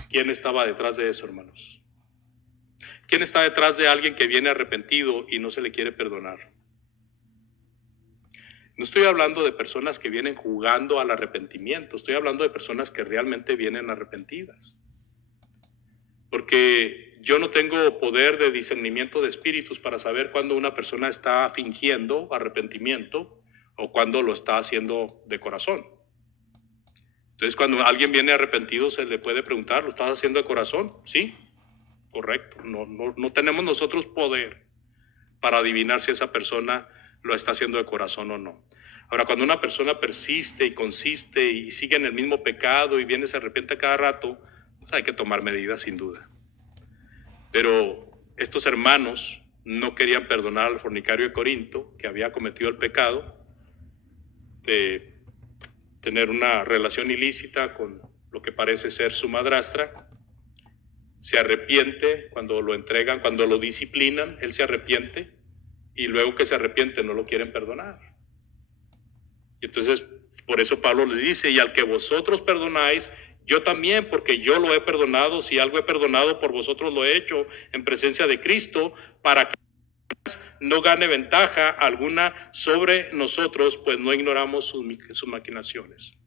¿Quién estaba detrás de eso, hermanos? ¿Quién está detrás de alguien que viene arrepentido y no se le quiere perdonar? No estoy hablando de personas que vienen jugando al arrepentimiento, estoy hablando de personas que realmente vienen arrepentidas. Porque yo no tengo poder de discernimiento de espíritus para saber cuándo una persona está fingiendo arrepentimiento o cuándo lo está haciendo de corazón. Entonces, cuando alguien viene arrepentido, se le puede preguntar, ¿lo estás haciendo de corazón? Sí, correcto. No tenemos nosotros poder para adivinar si esa persona lo está haciendo de corazón o no. Ahora, cuando una persona persiste y consiste y sigue en el mismo pecado y viene y se arrepiente cada rato, pues hay que tomar medidas sin duda. Pero estos hermanos no querían perdonar al fornicario de Corinto, que había cometido el pecado de tener una relación ilícita con lo que parece ser su madrastra. Se arrepiente cuando lo entregan, cuando lo disciplinan, él se arrepiente y luego que se arrepiente no lo quieren perdonar. Y entonces por eso Pablo les dice, y al que vosotros perdonáis, yo también, porque yo lo he perdonado, si algo he perdonado por vosotros lo he hecho en presencia de Cristo, para que no gane ventaja alguna sobre nosotros, pues no ignoramos sus maquinaciones.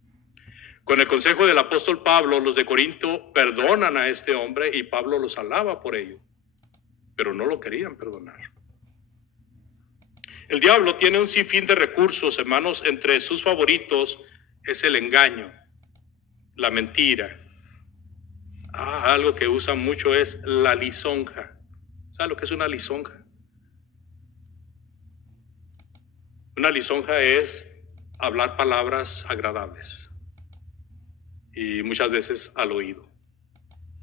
Con el consejo del apóstol Pablo, los de Corinto perdonan a este hombre y Pablo los alaba por ello, pero no lo querían perdonar. El diablo tiene un sinfín de recursos, hermanos. Entre sus favoritos es el engaño, la mentira. Algo que usan mucho es la lisonja. ¿Sabe lo que es una lisonja? Una lisonja es hablar palabras agradables y muchas veces al oído,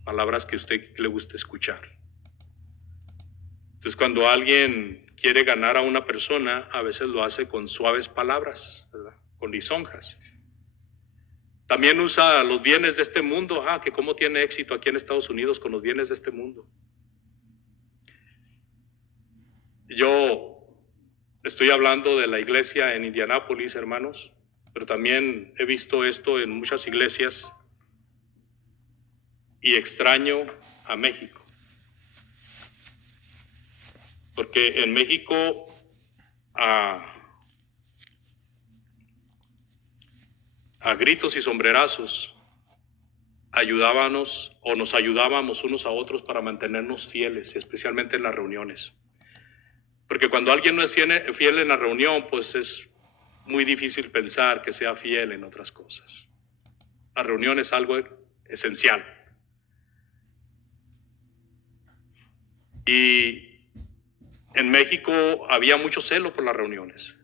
palabras que a usted le gusta escuchar. Entonces, cuando alguien quiere ganar a una persona, a veces lo hace con suaves palabras, ¿verdad? Con lisonjas. También usa los bienes de este mundo, que cómo tiene éxito aquí en Estados Unidos con los bienes de este mundo. Yo estoy hablando de la iglesia en Indianápolis, hermanos, pero también he visto esto en muchas iglesias y extraño a México. Porque en México a gritos y sombrerazos nos ayudábamos unos a otros para mantenernos fieles, especialmente en las reuniones. Porque cuando alguien no es fiel en la reunión, pues es muy difícil pensar que sea fiel en otras cosas. La reunión es algo esencial. Y en México había mucho celo por las reuniones.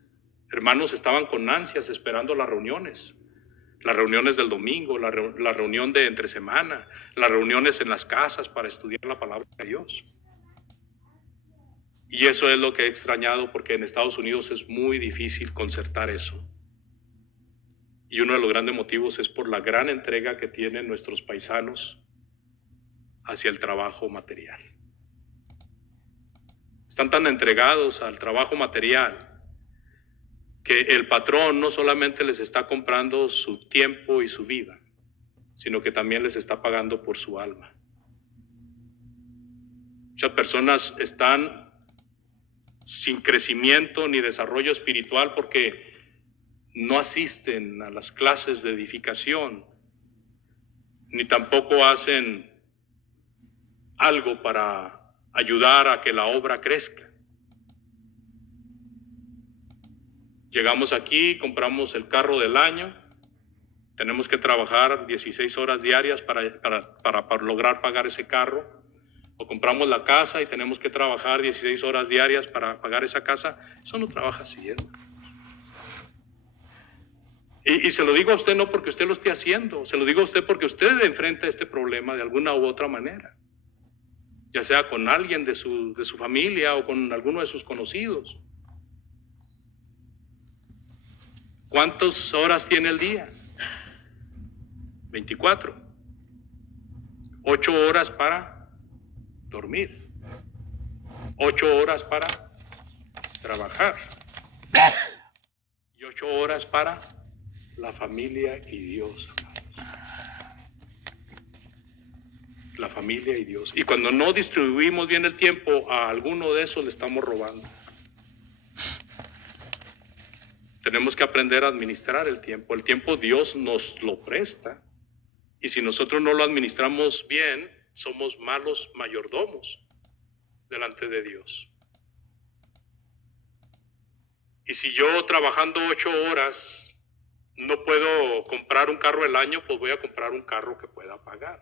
Hermanos estaban con ansias esperando las reuniones del domingo, la reunión de entre semana, las reuniones en las casas para estudiar la palabra de Dios. Y eso es lo que he extrañado, porque en Estados Unidos es muy difícil concertar eso. Y uno de los grandes motivos es por la gran entrega que tienen nuestros paisanos hacia el trabajo material. Están tan entregados al trabajo material que el patrón no solamente les está comprando su tiempo y su vida, sino que también les está pagando por su alma. Muchas personas están sin crecimiento ni desarrollo espiritual porque no asisten a las clases de edificación, ni tampoco hacen algo para ayudar a que la obra crezca. Llegamos aquí, compramos el carro del año, Tenemos que trabajar 16 horas diarias para lograr pagar ese carro. O compramos la casa y tenemos que trabajar 16 horas diarias para pagar esa casa. Eso no trabaja así, hermano. Y se lo digo a usted no porque usted lo esté haciendo, se lo digo a usted porque usted enfrenta este problema de alguna u otra manera, ya sea con alguien de su familia o con alguno de sus conocidos. ¿Cuántas horas tiene el día? 24. 8 horas para dormir, 8 horas para trabajar y 8 horas para la familia y Dios. La familia y Dios. Y cuando no distribuimos bien el tiempo, a alguno de esos le estamos robando. Tenemos que aprender a administrar el tiempo. El tiempo Dios nos lo presta. Y si nosotros no lo administramos bien, somos malos mayordomos delante de Dios. Y si yo trabajando 8 horas no puedo comprar un carro al año, pues voy a comprar un carro que pueda pagar.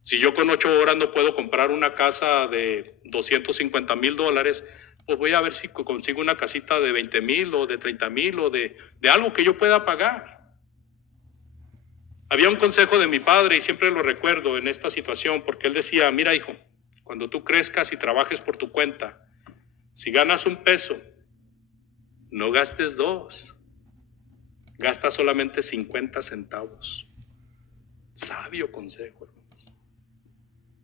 Si yo con 8 horas no puedo comprar una casa de $250,000, pues voy a ver si consigo una casita de 20,000 o de 30,000 o de algo que yo pueda pagar. Había un consejo de mi padre y siempre lo recuerdo en esta situación porque él decía, mira hijo, cuando tú crezcas y trabajes por tu cuenta, si ganas $1, no gastes 2, gasta solamente 50 centavos. Sabio consejo, hermanos.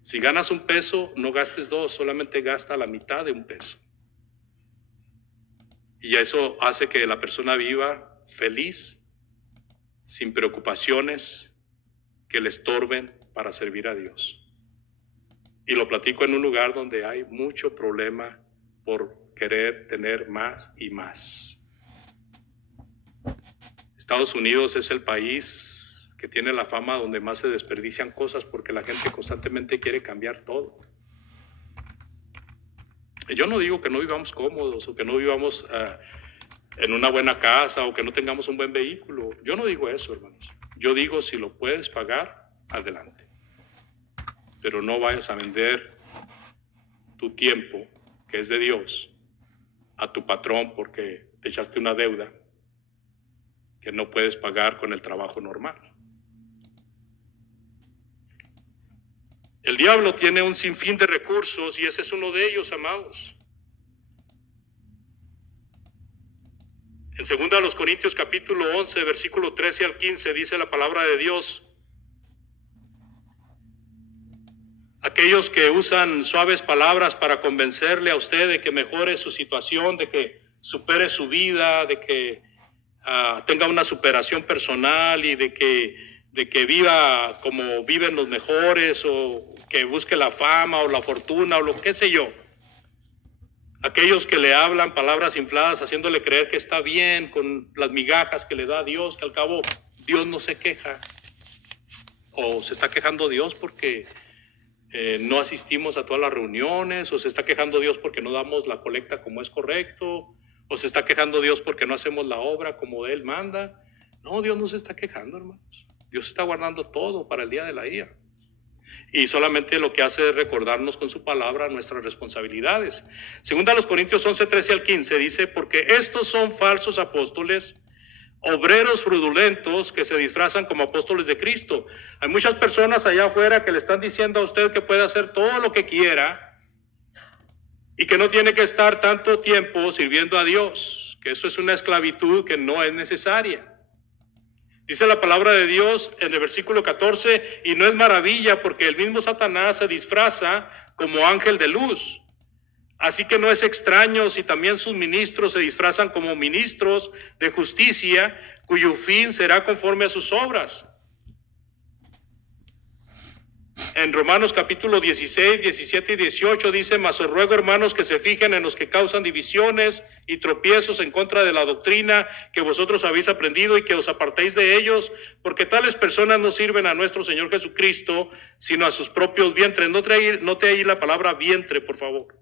Si ganas $1, no gastes 2, solamente gasta la mitad de $1. Y eso hace que la persona viva feliz, sin preocupaciones que le estorben para servir a Dios. Y lo platico en un lugar donde hay mucho problema por querer tener más y más. Estados Unidos es el país que tiene la fama donde más se desperdician cosas porque la gente constantemente quiere cambiar todo. Yo no digo que no vivamos cómodos o que no vivamos en una buena casa o que no tengamos un buen vehículo. Yo no digo eso, hermanos. Yo digo, si lo puedes pagar, adelante. Pero no vayas a vender tu tiempo, que es de Dios, a tu patrón porque te echaste una deuda que no puedes pagar con el trabajo normal. El diablo tiene un sinfín de recursos y ese es uno de ellos, amados. En 2 Corintios capítulo 11, versículo 13 al 15, dice la palabra de Dios: aquellos que usan suaves palabras para convencerle a usted de que mejore su situación, de que supere su vida, de que tenga una superación personal y de que viva como viven los mejores, o que busque la fama o la fortuna o lo que sé yo. Aquellos que le hablan palabras infladas haciéndole creer que está bien con las migajas que le da Dios, que al cabo Dios no se queja. O se está quejando Dios porque no asistimos a todas las reuniones, o se está quejando Dios porque no damos la colecta como es correcto, o se está quejando Dios porque no hacemos la obra como Él manda. No, Dios no se está quejando, hermanos. Dios está guardando todo para el día de la ira. Y solamente lo que hace es recordarnos con su palabra nuestras responsabilidades. 2 Corintios 11, 13 al 15 dice: porque estos son falsos apóstoles, obreros fraudulentos que se disfrazan como apóstoles de Cristo. Hay muchas personas allá afuera que le están diciendo a usted que puede hacer todo lo que quiera y que no tiene que estar tanto tiempo sirviendo a Dios, que eso es una esclavitud que no es necesaria. Dice la palabra de Dios en el versículo 14: y no es maravilla, porque el mismo Satanás se disfraza como ángel de luz. Así que no es extraño si también sus ministros se disfrazan como ministros de justicia, cuyo fin será conforme a sus obras. En Romanos capítulo 16, 17 y 18 dice: mas os ruego, hermanos, que se fijen en los que causan divisiones y tropiezos en contra de la doctrina que vosotros habéis aprendido, y que os apartéis de ellos, porque tales personas no sirven a nuestro Señor Jesucristo, sino a sus propios vientres. Note ahí la palabra vientre, por favor.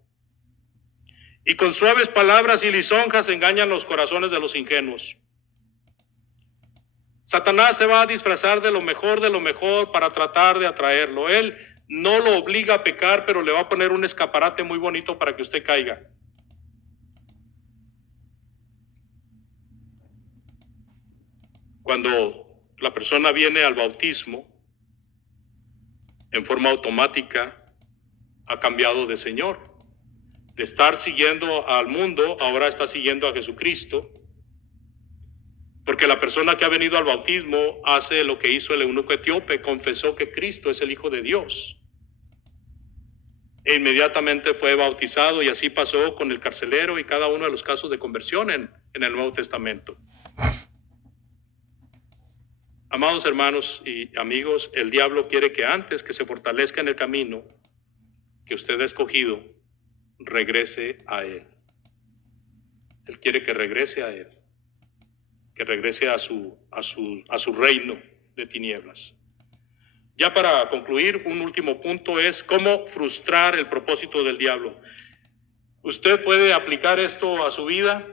Y con suaves palabras y lisonjas engañan los corazones de los ingenuos. Satanás se va a disfrazar de lo mejor para tratar de atraerlo. Él no lo obliga a pecar, pero le va a poner un escaparate muy bonito para que usted caiga. Cuando la persona viene al bautismo, en forma automática ha cambiado de Señor. De estar siguiendo al mundo, ahora está siguiendo a Jesucristo. Porque la persona que ha venido al bautismo hace lo que hizo el eunuco etíope, confesó que Cristo es el Hijo de Dios. E inmediatamente fue bautizado, y así pasó con el carcelero y cada uno de los casos de conversión en el Nuevo Testamento. Amados hermanos y amigos, el diablo quiere que antes que se fortalezca en el camino que usted ha escogido, regrese a él. Él quiere que regrese a él, que regrese a su reino de tinieblas. Ya para concluir, un último punto es cómo frustrar el propósito del diablo. Usted puede aplicar esto a su vida,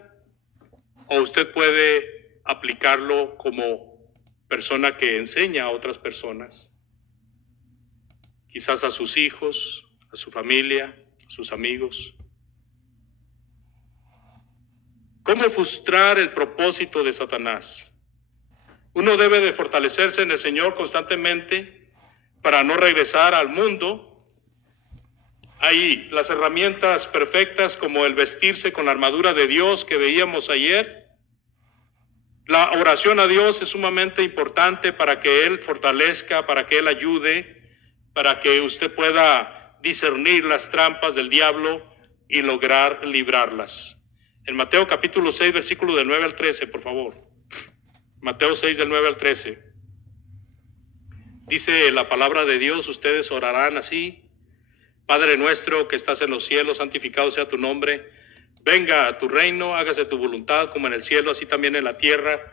o usted puede aplicarlo como persona que enseña a otras personas, quizás a sus hijos, a su familia, a sus amigos. ¿Cómo frustrar el propósito de Satanás? Uno debe de fortalecerse en el Señor constantemente para no regresar al mundo. Hay las herramientas perfectas como el vestirse con la armadura de Dios que veíamos ayer. La oración a Dios es sumamente importante para que Él fortalezca, para que Él ayude, para que usted pueda discernir las trampas del diablo y lograr librarlas. En Mateo capítulo 6, versículo del 9 al 13, por favor. Mateo 6, del 9 al 13. Dice la palabra de Dios, ustedes orarán así: Padre nuestro que estás en los cielos, santificado sea tu nombre. Venga a tu reino, hágase tu voluntad como en el cielo, así también en la tierra.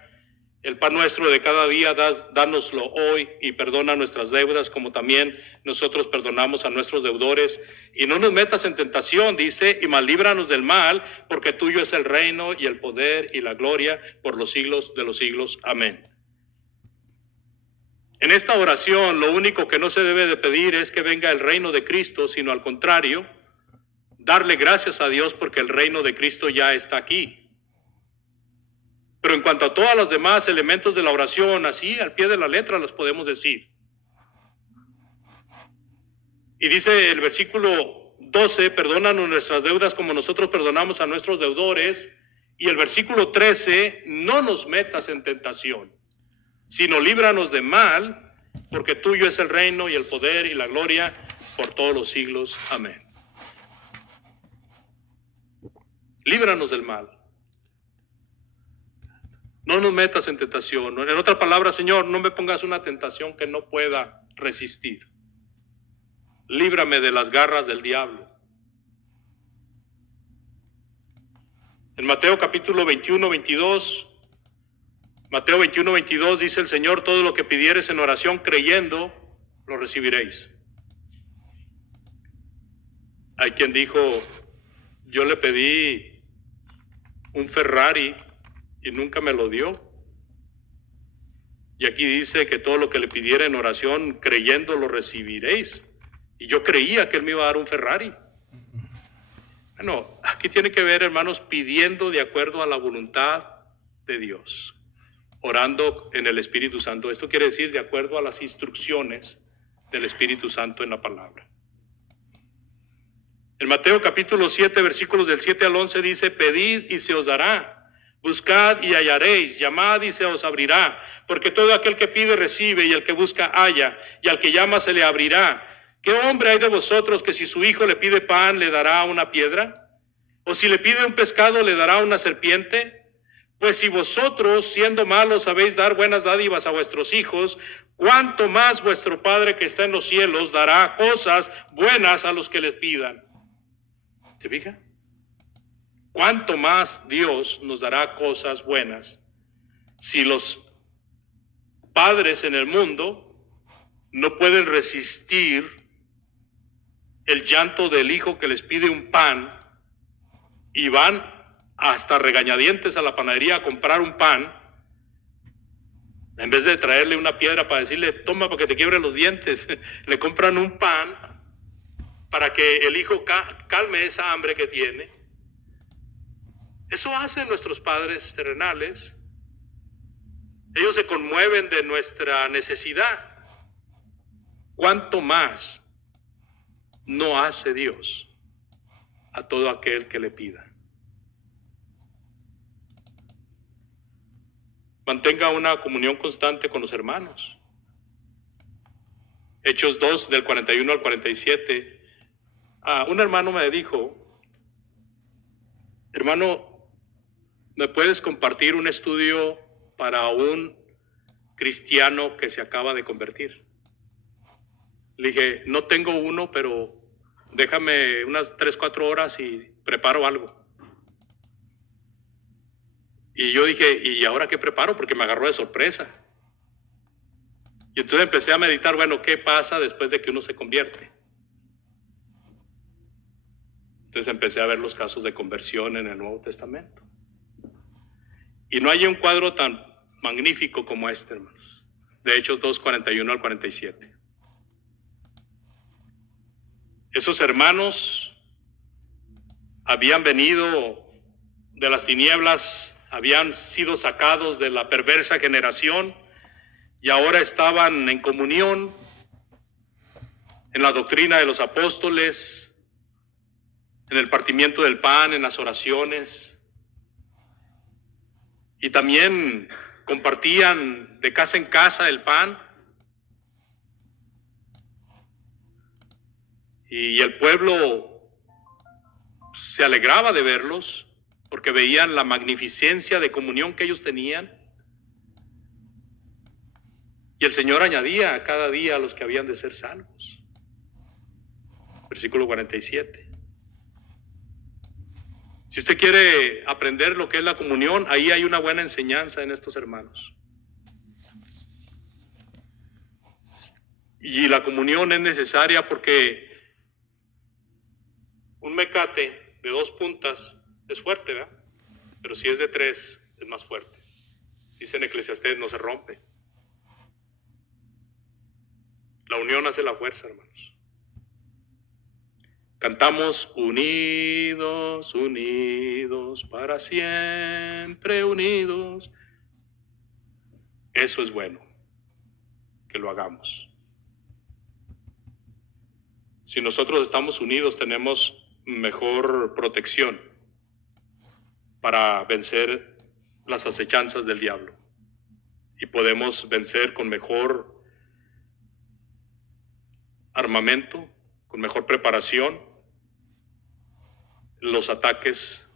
El pan nuestro de cada día, dánoslo hoy, y perdona nuestras deudas como también nosotros perdonamos a nuestros deudores. Y no nos metas en tentación, dice, y mal líbranos del mal, porque tuyo es el reino y el poder y la gloria por los siglos de los siglos. Amén. En esta oración, lo único que no se debe de pedir es que venga el reino de Cristo, sino al contrario, darle gracias a Dios porque el reino de Cristo ya está aquí. Pero en cuanto a todos los demás elementos de la oración, así al pie de la letra las podemos decir. Y dice el versículo 12, perdónanos nuestras deudas como nosotros perdonamos a nuestros deudores. Y el versículo 13, no nos metas en tentación, sino líbranos de mal, porque tuyo es el reino y el poder y la gloria por todos los siglos. Amén. Líbranos del mal. No nos metas en tentación. En otra palabra, Señor, no me pongas una tentación que no pueda resistir. Líbrame de las garras del diablo. En Mateo capítulo 21, 22, Mateo 21, 22 dice el Señor: todo lo que pidieres en oración creyendo, lo recibiréis. Hay quien dijo: yo le pedí un Ferrari y nunca me lo dio. Y aquí dice que todo lo que le pidiera en oración creyendo lo recibiréis. Y yo creía que Él me iba a dar un Ferrari. Bueno, aquí tiene que ver, hermanos, pidiendo de acuerdo a la voluntad de Dios, orando en el Espíritu Santo. Esto quiere decir de acuerdo a las instrucciones del Espíritu Santo en la palabra. En Mateo capítulo 7, versículos del 7 al 11 dice: pedid y se os dará, buscad y hallaréis, llamad y se os abrirá, porque todo aquel que pide recibe, y el que busca halla, y al que llama se le abrirá. ¿Qué hombre hay de vosotros que si su hijo le pide pan le dará una piedra? ¿O si le pide un pescado le dará una serpiente? Pues si vosotros, siendo malos, sabéis dar buenas dádivas a vuestros hijos, ¿cuánto más vuestro Padre que está en los cielos dará cosas buenas a los que les pidan? ¿Se fija? ¿Cuánto más Dios nos dará cosas buenas si los padres en el mundo no pueden resistir el llanto del hijo que les pide un pan y van hasta regañadientes a la panadería a comprar un pan? En vez de traerle una piedra para decirle, toma para que te quiebre los dientes, le compran un pan para que el hijo calme esa hambre que tiene. Eso hacen nuestros padres terrenales. Ellos se conmueven de nuestra necesidad. ¿Cuánto más no hace Dios a todo aquel que le pida? Mantenga una comunión constante con los hermanos. Hechos 2, del 41 al 47. Un hermano me dijo, hermano, ¿me puedes compartir un estudio para un cristiano que se acaba de convertir? Le dije, no tengo uno, pero déjame unas 3-4 horas y preparo algo. Y yo dije, ¿y ahora qué preparo? Porque me agarró de sorpresa. Y entonces empecé a meditar, bueno, ¿qué pasa después de que uno se convierte? Entonces empecé a ver los casos de conversión en el Nuevo Testamento. Y no hay un cuadro tan magnífico como este, hermanos. De Hechos 2, 41 al 47. Esos hermanos habían venido de las tinieblas, habían sido sacados de la perversa generación y ahora estaban en comunión, en la doctrina de los apóstoles, en el partimiento del pan, en las oraciones, y también compartían de casa en casa el pan. Y el pueblo se alegraba de verlos porque veían la magnificencia de comunión que ellos tenían. Y el Señor añadía cada día a los que habían de ser salvos. Versículo 47. Si usted quiere aprender lo que es la comunión, ahí hay una buena enseñanza en estos hermanos. Y la comunión es necesaria porque un mecate de 2 puntas es fuerte, ¿verdad? Pero si es de 3 es más fuerte. Dice en Eclesiastés, no se rompe. La unión hace la fuerza, hermanos. Cantamos unidos, unidos, para siempre unidos. Eso es bueno, que lo hagamos. Si nosotros estamos unidos, tenemos mejor protección para vencer las acechanzas del diablo. Y podemos vencer con mejor armamento, con mejor preparación, los ataques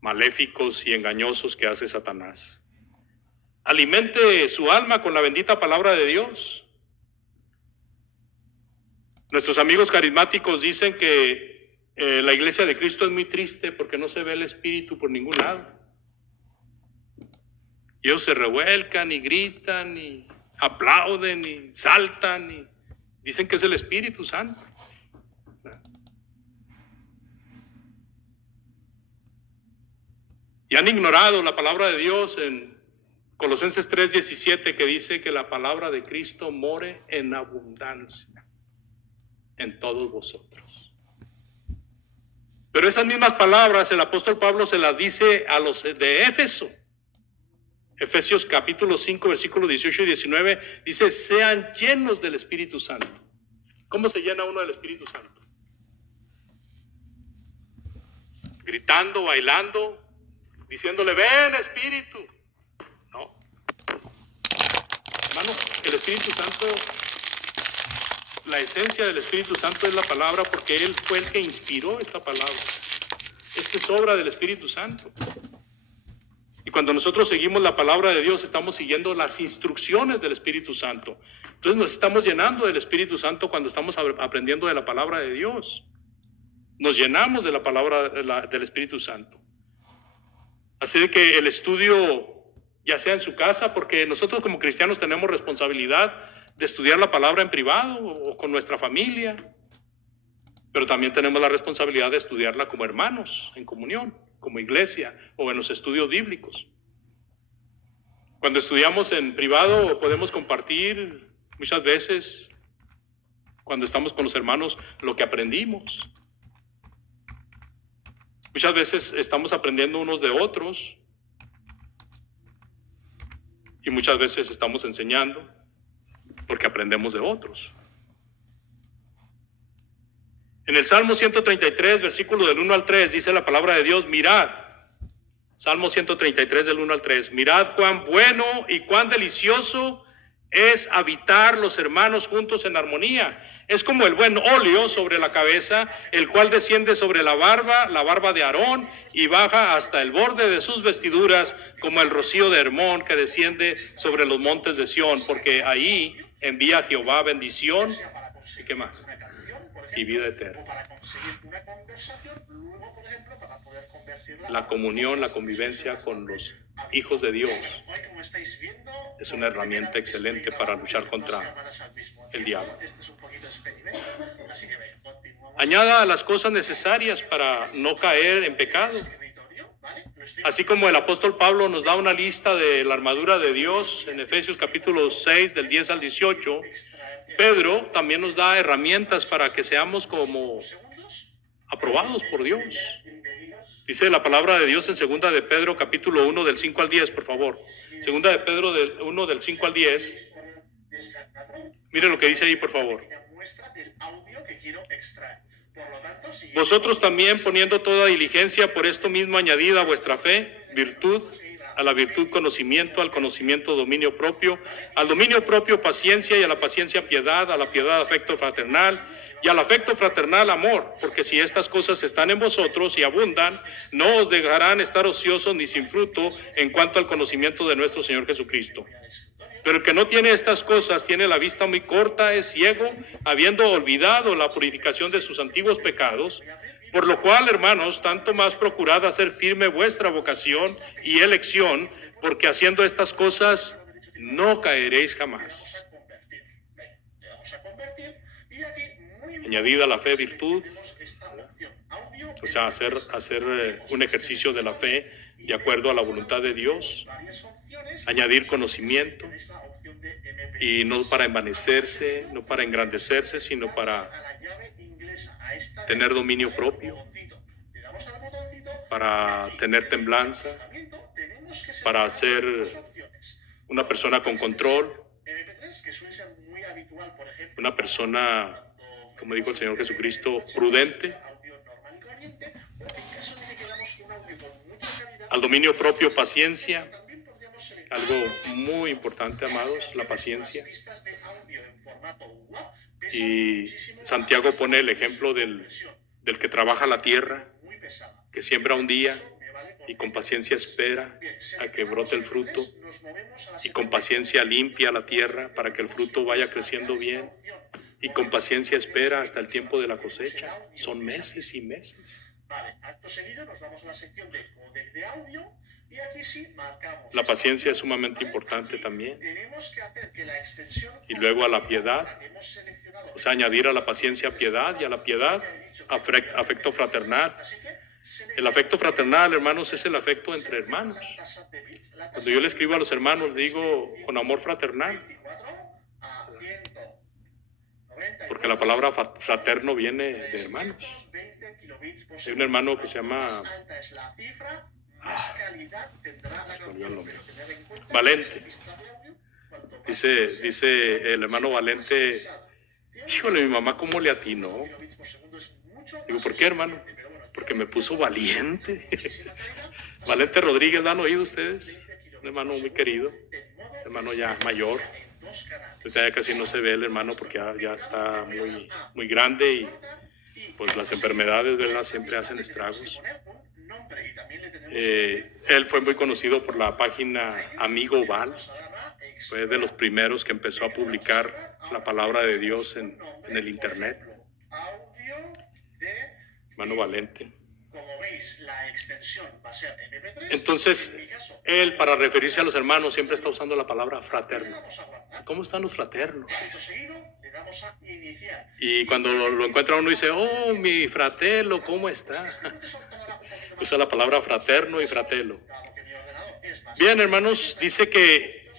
maléficos y engañosos que hace Satanás. Alimente su alma con la bendita palabra de Dios. Nuestros amigos carismáticos dicen que la iglesia de Cristo es muy triste porque no se ve el Espíritu por ningún lado. Ellos se revuelcan y gritan y aplauden y saltan y dicen que es el Espíritu Santo. Y han ignorado la palabra de Dios en Colosenses 3:17, que dice que la palabra de Cristo more en abundancia en todos vosotros. Pero esas mismas palabras el apóstol Pablo se las dice a los de Éfeso. Efesios capítulo 5, versículos 18 y 19, dice, sean llenos del Espíritu Santo. ¿Cómo se llena uno del Espíritu Santo? Gritando, bailando, diciéndole, ven Espíritu. No. Hermano, el Espíritu Santo, la esencia del Espíritu Santo es la palabra, porque Él fue el que inspiró esta palabra. Esto es obra del Espíritu Santo. Y cuando nosotros seguimos la palabra de Dios, estamos siguiendo las instrucciones del Espíritu Santo. Entonces nos estamos llenando del Espíritu Santo cuando estamos aprendiendo de la palabra de Dios. Nos llenamos de la palabra del Espíritu Santo. Así de que el estudio, ya sea en su casa, porque nosotros como cristianos tenemos responsabilidad de estudiar la palabra en privado o con nuestra familia, pero también tenemos la responsabilidad de estudiarla como hermanos, en comunión, como iglesia o en los estudios bíblicos. Cuando estudiamos en privado podemos compartir muchas veces, cuando estamos con los hermanos, lo que aprendimos. Muchas veces estamos aprendiendo unos de otros y muchas veces estamos enseñando porque aprendemos de otros. En el Salmo 133, versículo del 1 al 3, dice la palabra de Dios: mirad, Salmo 133 del 1 al 3, mirad cuán bueno y cuán delicioso es habitar los hermanos juntos en armonía. Es como el buen óleo sobre la cabeza, el cual desciende sobre la barba de Aarón, y baja hasta el borde de sus vestiduras, como el rocío de Hermón que desciende sobre los montes de Sión, porque ahí envía Jehová bendición, ¿y qué más? Y vida eterna. La comunión, la convivencia con los hijos de Dios es una herramienta excelente para luchar contra el diablo. Añada las cosas necesarias para no caer en pecado. Así como el apóstol Pablo nos da una lista de la armadura de Dios en Efesios capítulo 6 del 10 al 18, Pedro también nos da herramientas para que seamos como aprobados por Dios. Dice la palabra de Dios en segunda de Pedro capítulo 1 del 5 al 10, por favor. Segunda de Pedro 1 del 5 al 10. Mire lo que dice ahí, por favor. Vosotros también, poniendo toda diligencia, por esto mismo añadid a vuestra fe virtud, a la virtud conocimiento, al conocimiento dominio propio, al dominio propio paciencia, y a la paciencia piedad, a la piedad afecto fraternal, y al afecto fraternal amor, porque si estas cosas están en vosotros y abundan, no os dejarán estar ociosos ni sin fruto en cuanto al conocimiento de nuestro Señor Jesucristo. Pero el que no tiene estas cosas tiene la vista muy corta, es ciego, habiendo olvidado la purificación de sus antiguos pecados. Por lo cual, hermanos, tanto más procurad hacer firme vuestra vocación y elección, porque haciendo estas cosas no caeréis jamás. Añadida a la fe virtud, o sea, hacer un ejercicio de la fe de acuerdo a la voluntad de Dios. Añadir conocimiento, y no para envanecerse, no para engrandecerse, sino para tener dominio propio, para tener templanza, para ser una persona con control, una persona, como dijo el Señor Jesucristo, prudente. Al dominio propio, paciencia. Algo muy importante, amados, la paciencia. Y Santiago pone el ejemplo del que trabaja la tierra, que siembra un día y con paciencia espera a que brote el fruto, y con paciencia limpia la tierra para que el fruto vaya creciendo bien, y con paciencia espera hasta el tiempo de la cosecha. Son meses y meses. Acto seguido nos vamos a la sección de audio, y aquí sí marcamos. La paciencia es sumamente importante también. Y luego a la piedad, o sea, añadir a la paciencia piedad, y a la piedad afecto fraternal. El afecto fraternal, hermanos, es el afecto entre hermanos. Cuando yo le escribo a los hermanos, digo con amor fraternal, porque la palabra fraterno viene de hermanos. Hay un hermano que se llama Valente. Dice el hermano Valente: híjole, mi mamá cómo le atinó. Digo, ¿por qué, hermano? Porque me puso valiente. Valente Rodríguez, ¿lo han oído ustedes? Un hermano muy querido, hermano ya mayor. Ya casi no se ve el hermano porque ya está muy grande, y pues las enfermedades, ¿verdad?, siempre hacen estragos. Él fue muy conocido por la página Amigo Val. Fue de los primeros que empezó a publicar la palabra de Dios en el internet. Hermano Valente. Entonces, él, para referirse a los hermanos, siempre está usando la palabra fraterno. ¿Cómo están los fraternos? Y cuando lo encuentra uno dice: oh, mi fratello, ¿cómo está? Usa la palabra fraterno y fratello. Bien, hermanos, dice que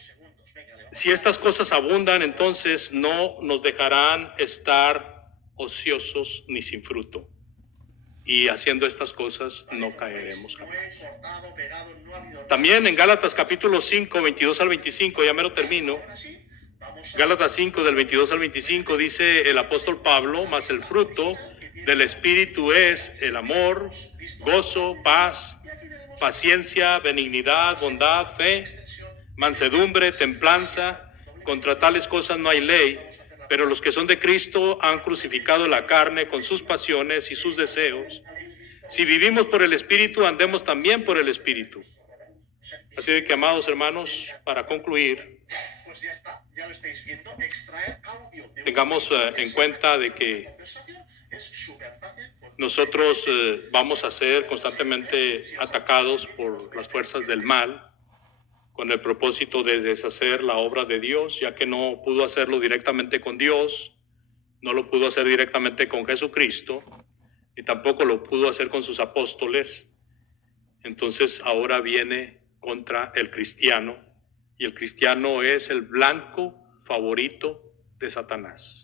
si estas cosas abundan, entonces no nos dejarán estar ociosos ni sin fruto. Y haciendo estas cosas no caeremos jamás. También en Gálatas capítulo 5, 22 al 25, ya mero termino. Gálatas 5 del 22 al 25 dice el apóstol Pablo: mas el fruto del Espíritu es el amor, gozo, paz, paciencia, benignidad, bondad, fe, mansedumbre, templanza. Contra tales cosas no hay ley, pero los que son de Cristo han crucificado la carne con sus pasiones y sus deseos. Si vivimos por el Espíritu, andemos también por el Espíritu. Así de que, amados hermanos, para concluir, Pues ya está, ya lo estáis viendo, extraer audio de tengamos en cuenta de que conversación es súper fácil. nosotros vamos a ser constantemente atacados por las fuerzas del mal con el propósito de deshacer la obra de Dios, ya que no pudo hacerlo directamente con Dios, no lo pudo hacer directamente con Jesucristo, y tampoco lo pudo hacer con sus apóstoles. Entonces ahora viene contra el cristiano, y el cristiano es el blanco favorito de Satanás.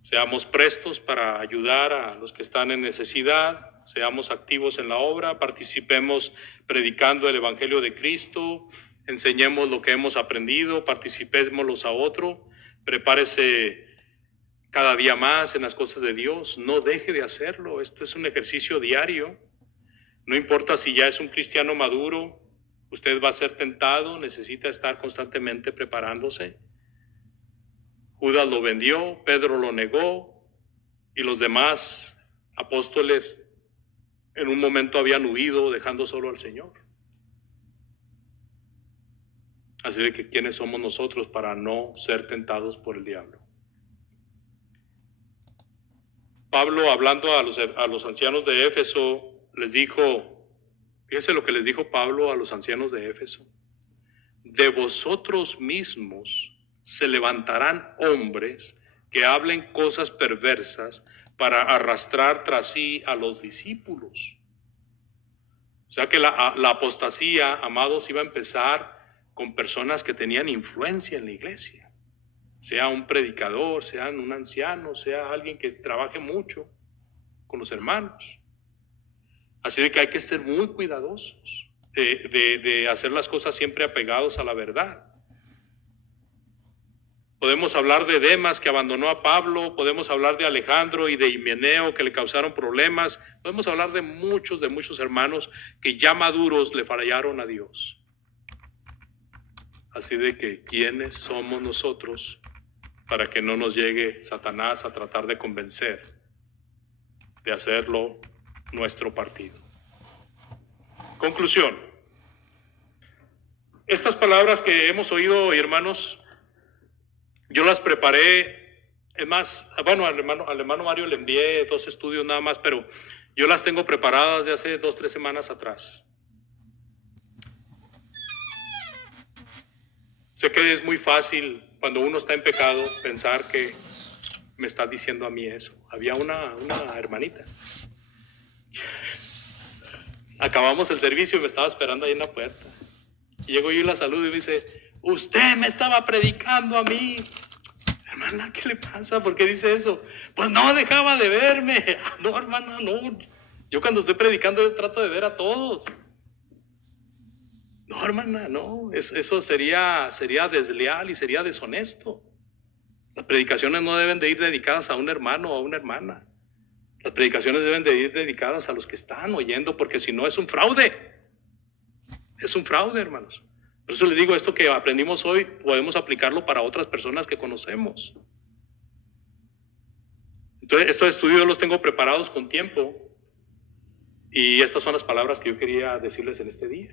Seamos prestos para ayudar a los que están en necesidad, seamos activos en la obra, participemos predicando el Evangelio de Cristo, enseñemos lo que hemos aprendido, participémoslos a otro, prepárese cada día más en las cosas de Dios, no deje de hacerlo, esto es un ejercicio diario, no importa si ya es un cristiano maduro, usted va a ser tentado, necesita estar constantemente preparándose. Judas lo vendió, Pedro lo negó y los demás apóstoles en un momento habían huido dejando solo al Señor. Así de que ¿quiénes somos nosotros para no ser tentados por el diablo? Pablo, hablando a los ancianos de Éfeso, les dijo, fíjense lo que les dijo Pablo a los ancianos de Éfeso: de vosotros mismos se levantarán hombres que hablen cosas perversas para arrastrar tras sí a los discípulos. O sea que la apostasía, amados, iba a empezar con personas que tenían influencia en la iglesia. Sea un predicador, sea un anciano, sea alguien que trabaje mucho con los hermanos. Así de que hay que ser muy cuidadosos de hacer las cosas siempre apegados a la verdad. Podemos hablar de Demas, que abandonó a Pablo, podemos hablar de Alejandro y de Himeneo, que le causaron problemas, podemos hablar de muchos hermanos que ya maduros le fallaron a Dios. Así de que, ¿quiénes somos nosotros para que no nos llegue Satanás a tratar de convencer de hacerlo nuestro partido? Conclusión. Estas palabras que hemos oído, hermanos, yo las preparé, es más, bueno, al hermano Mario le envié 2 estudios nada más, pero yo las tengo preparadas de hace 2-3 semanas atrás. Sé que es muy fácil cuando uno está en pecado pensar que me está diciendo a mí eso. Había una hermanita. Acabamos el servicio y me estaba esperando ahí en la puerta. Y llego yo y la saludo y me dice: usted me estaba predicando a mí. Hermana, ¿qué le pasa? ¿Por qué dice eso? Pues no dejaba de verme. No, hermana, no. Yo cuando estoy predicando trato de ver a todos. No, hermana, no. Eso sería desleal y sería deshonesto. Las predicaciones no deben de ir dedicadas a un hermano o a una hermana. Las predicaciones deben de ir dedicadas a los que están oyendo, porque si no es un fraude. Es un fraude, hermanos. Por eso les digo, esto que aprendimos hoy podemos aplicarlo para otras personas que conocemos. Entonces, estos estudios los tengo preparados con tiempo y estas son las palabras que yo quería decirles en este día.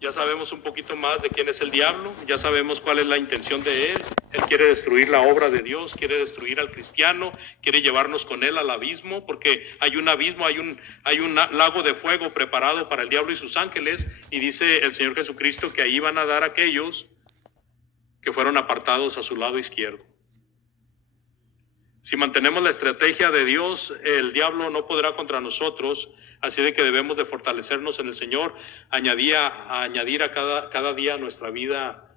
Ya sabemos un poquito más de quién es el diablo, ya sabemos cuál es la intención de él. Él quiere destruir la obra de Dios, quiere destruir al cristiano, quiere llevarnos con él al abismo, porque hay un abismo, hay un lago de fuego preparado para el diablo y sus ángeles, y dice el Señor Jesucristo que ahí van a dar aquellos que fueron apartados a su lado izquierdo. Si mantenemos la estrategia de Dios, el diablo no podrá contra nosotros, así de que debemos de fortalecernos en el Señor, añadir a cada día a nuestra vida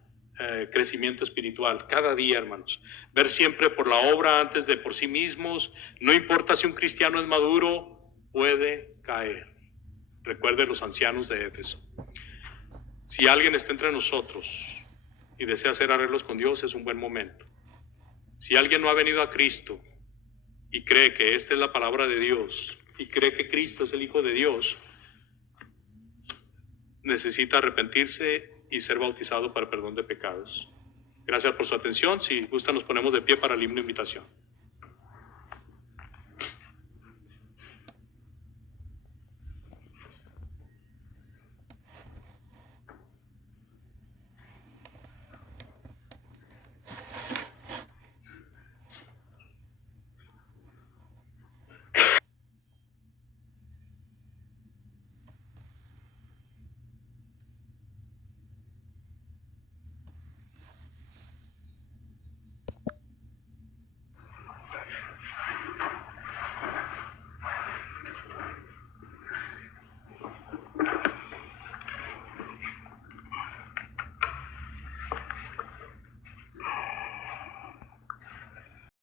crecimiento espiritual, cada día, hermanos. Ver siempre por la obra antes de por sí mismos. No importa si un cristiano es maduro, puede caer. Recuerde los ancianos de Éfeso. Si alguien está entre nosotros y desea hacer arreglos con Dios, es un buen momento. Si alguien no ha venido a Cristo y cree que esta es la palabra de Dios y cree que Cristo es el Hijo de Dios, necesita arrepentirse y ser bautizado para perdón de pecados. Gracias por su atención. Si gusta, nos ponemos de pie para el himno de invitación.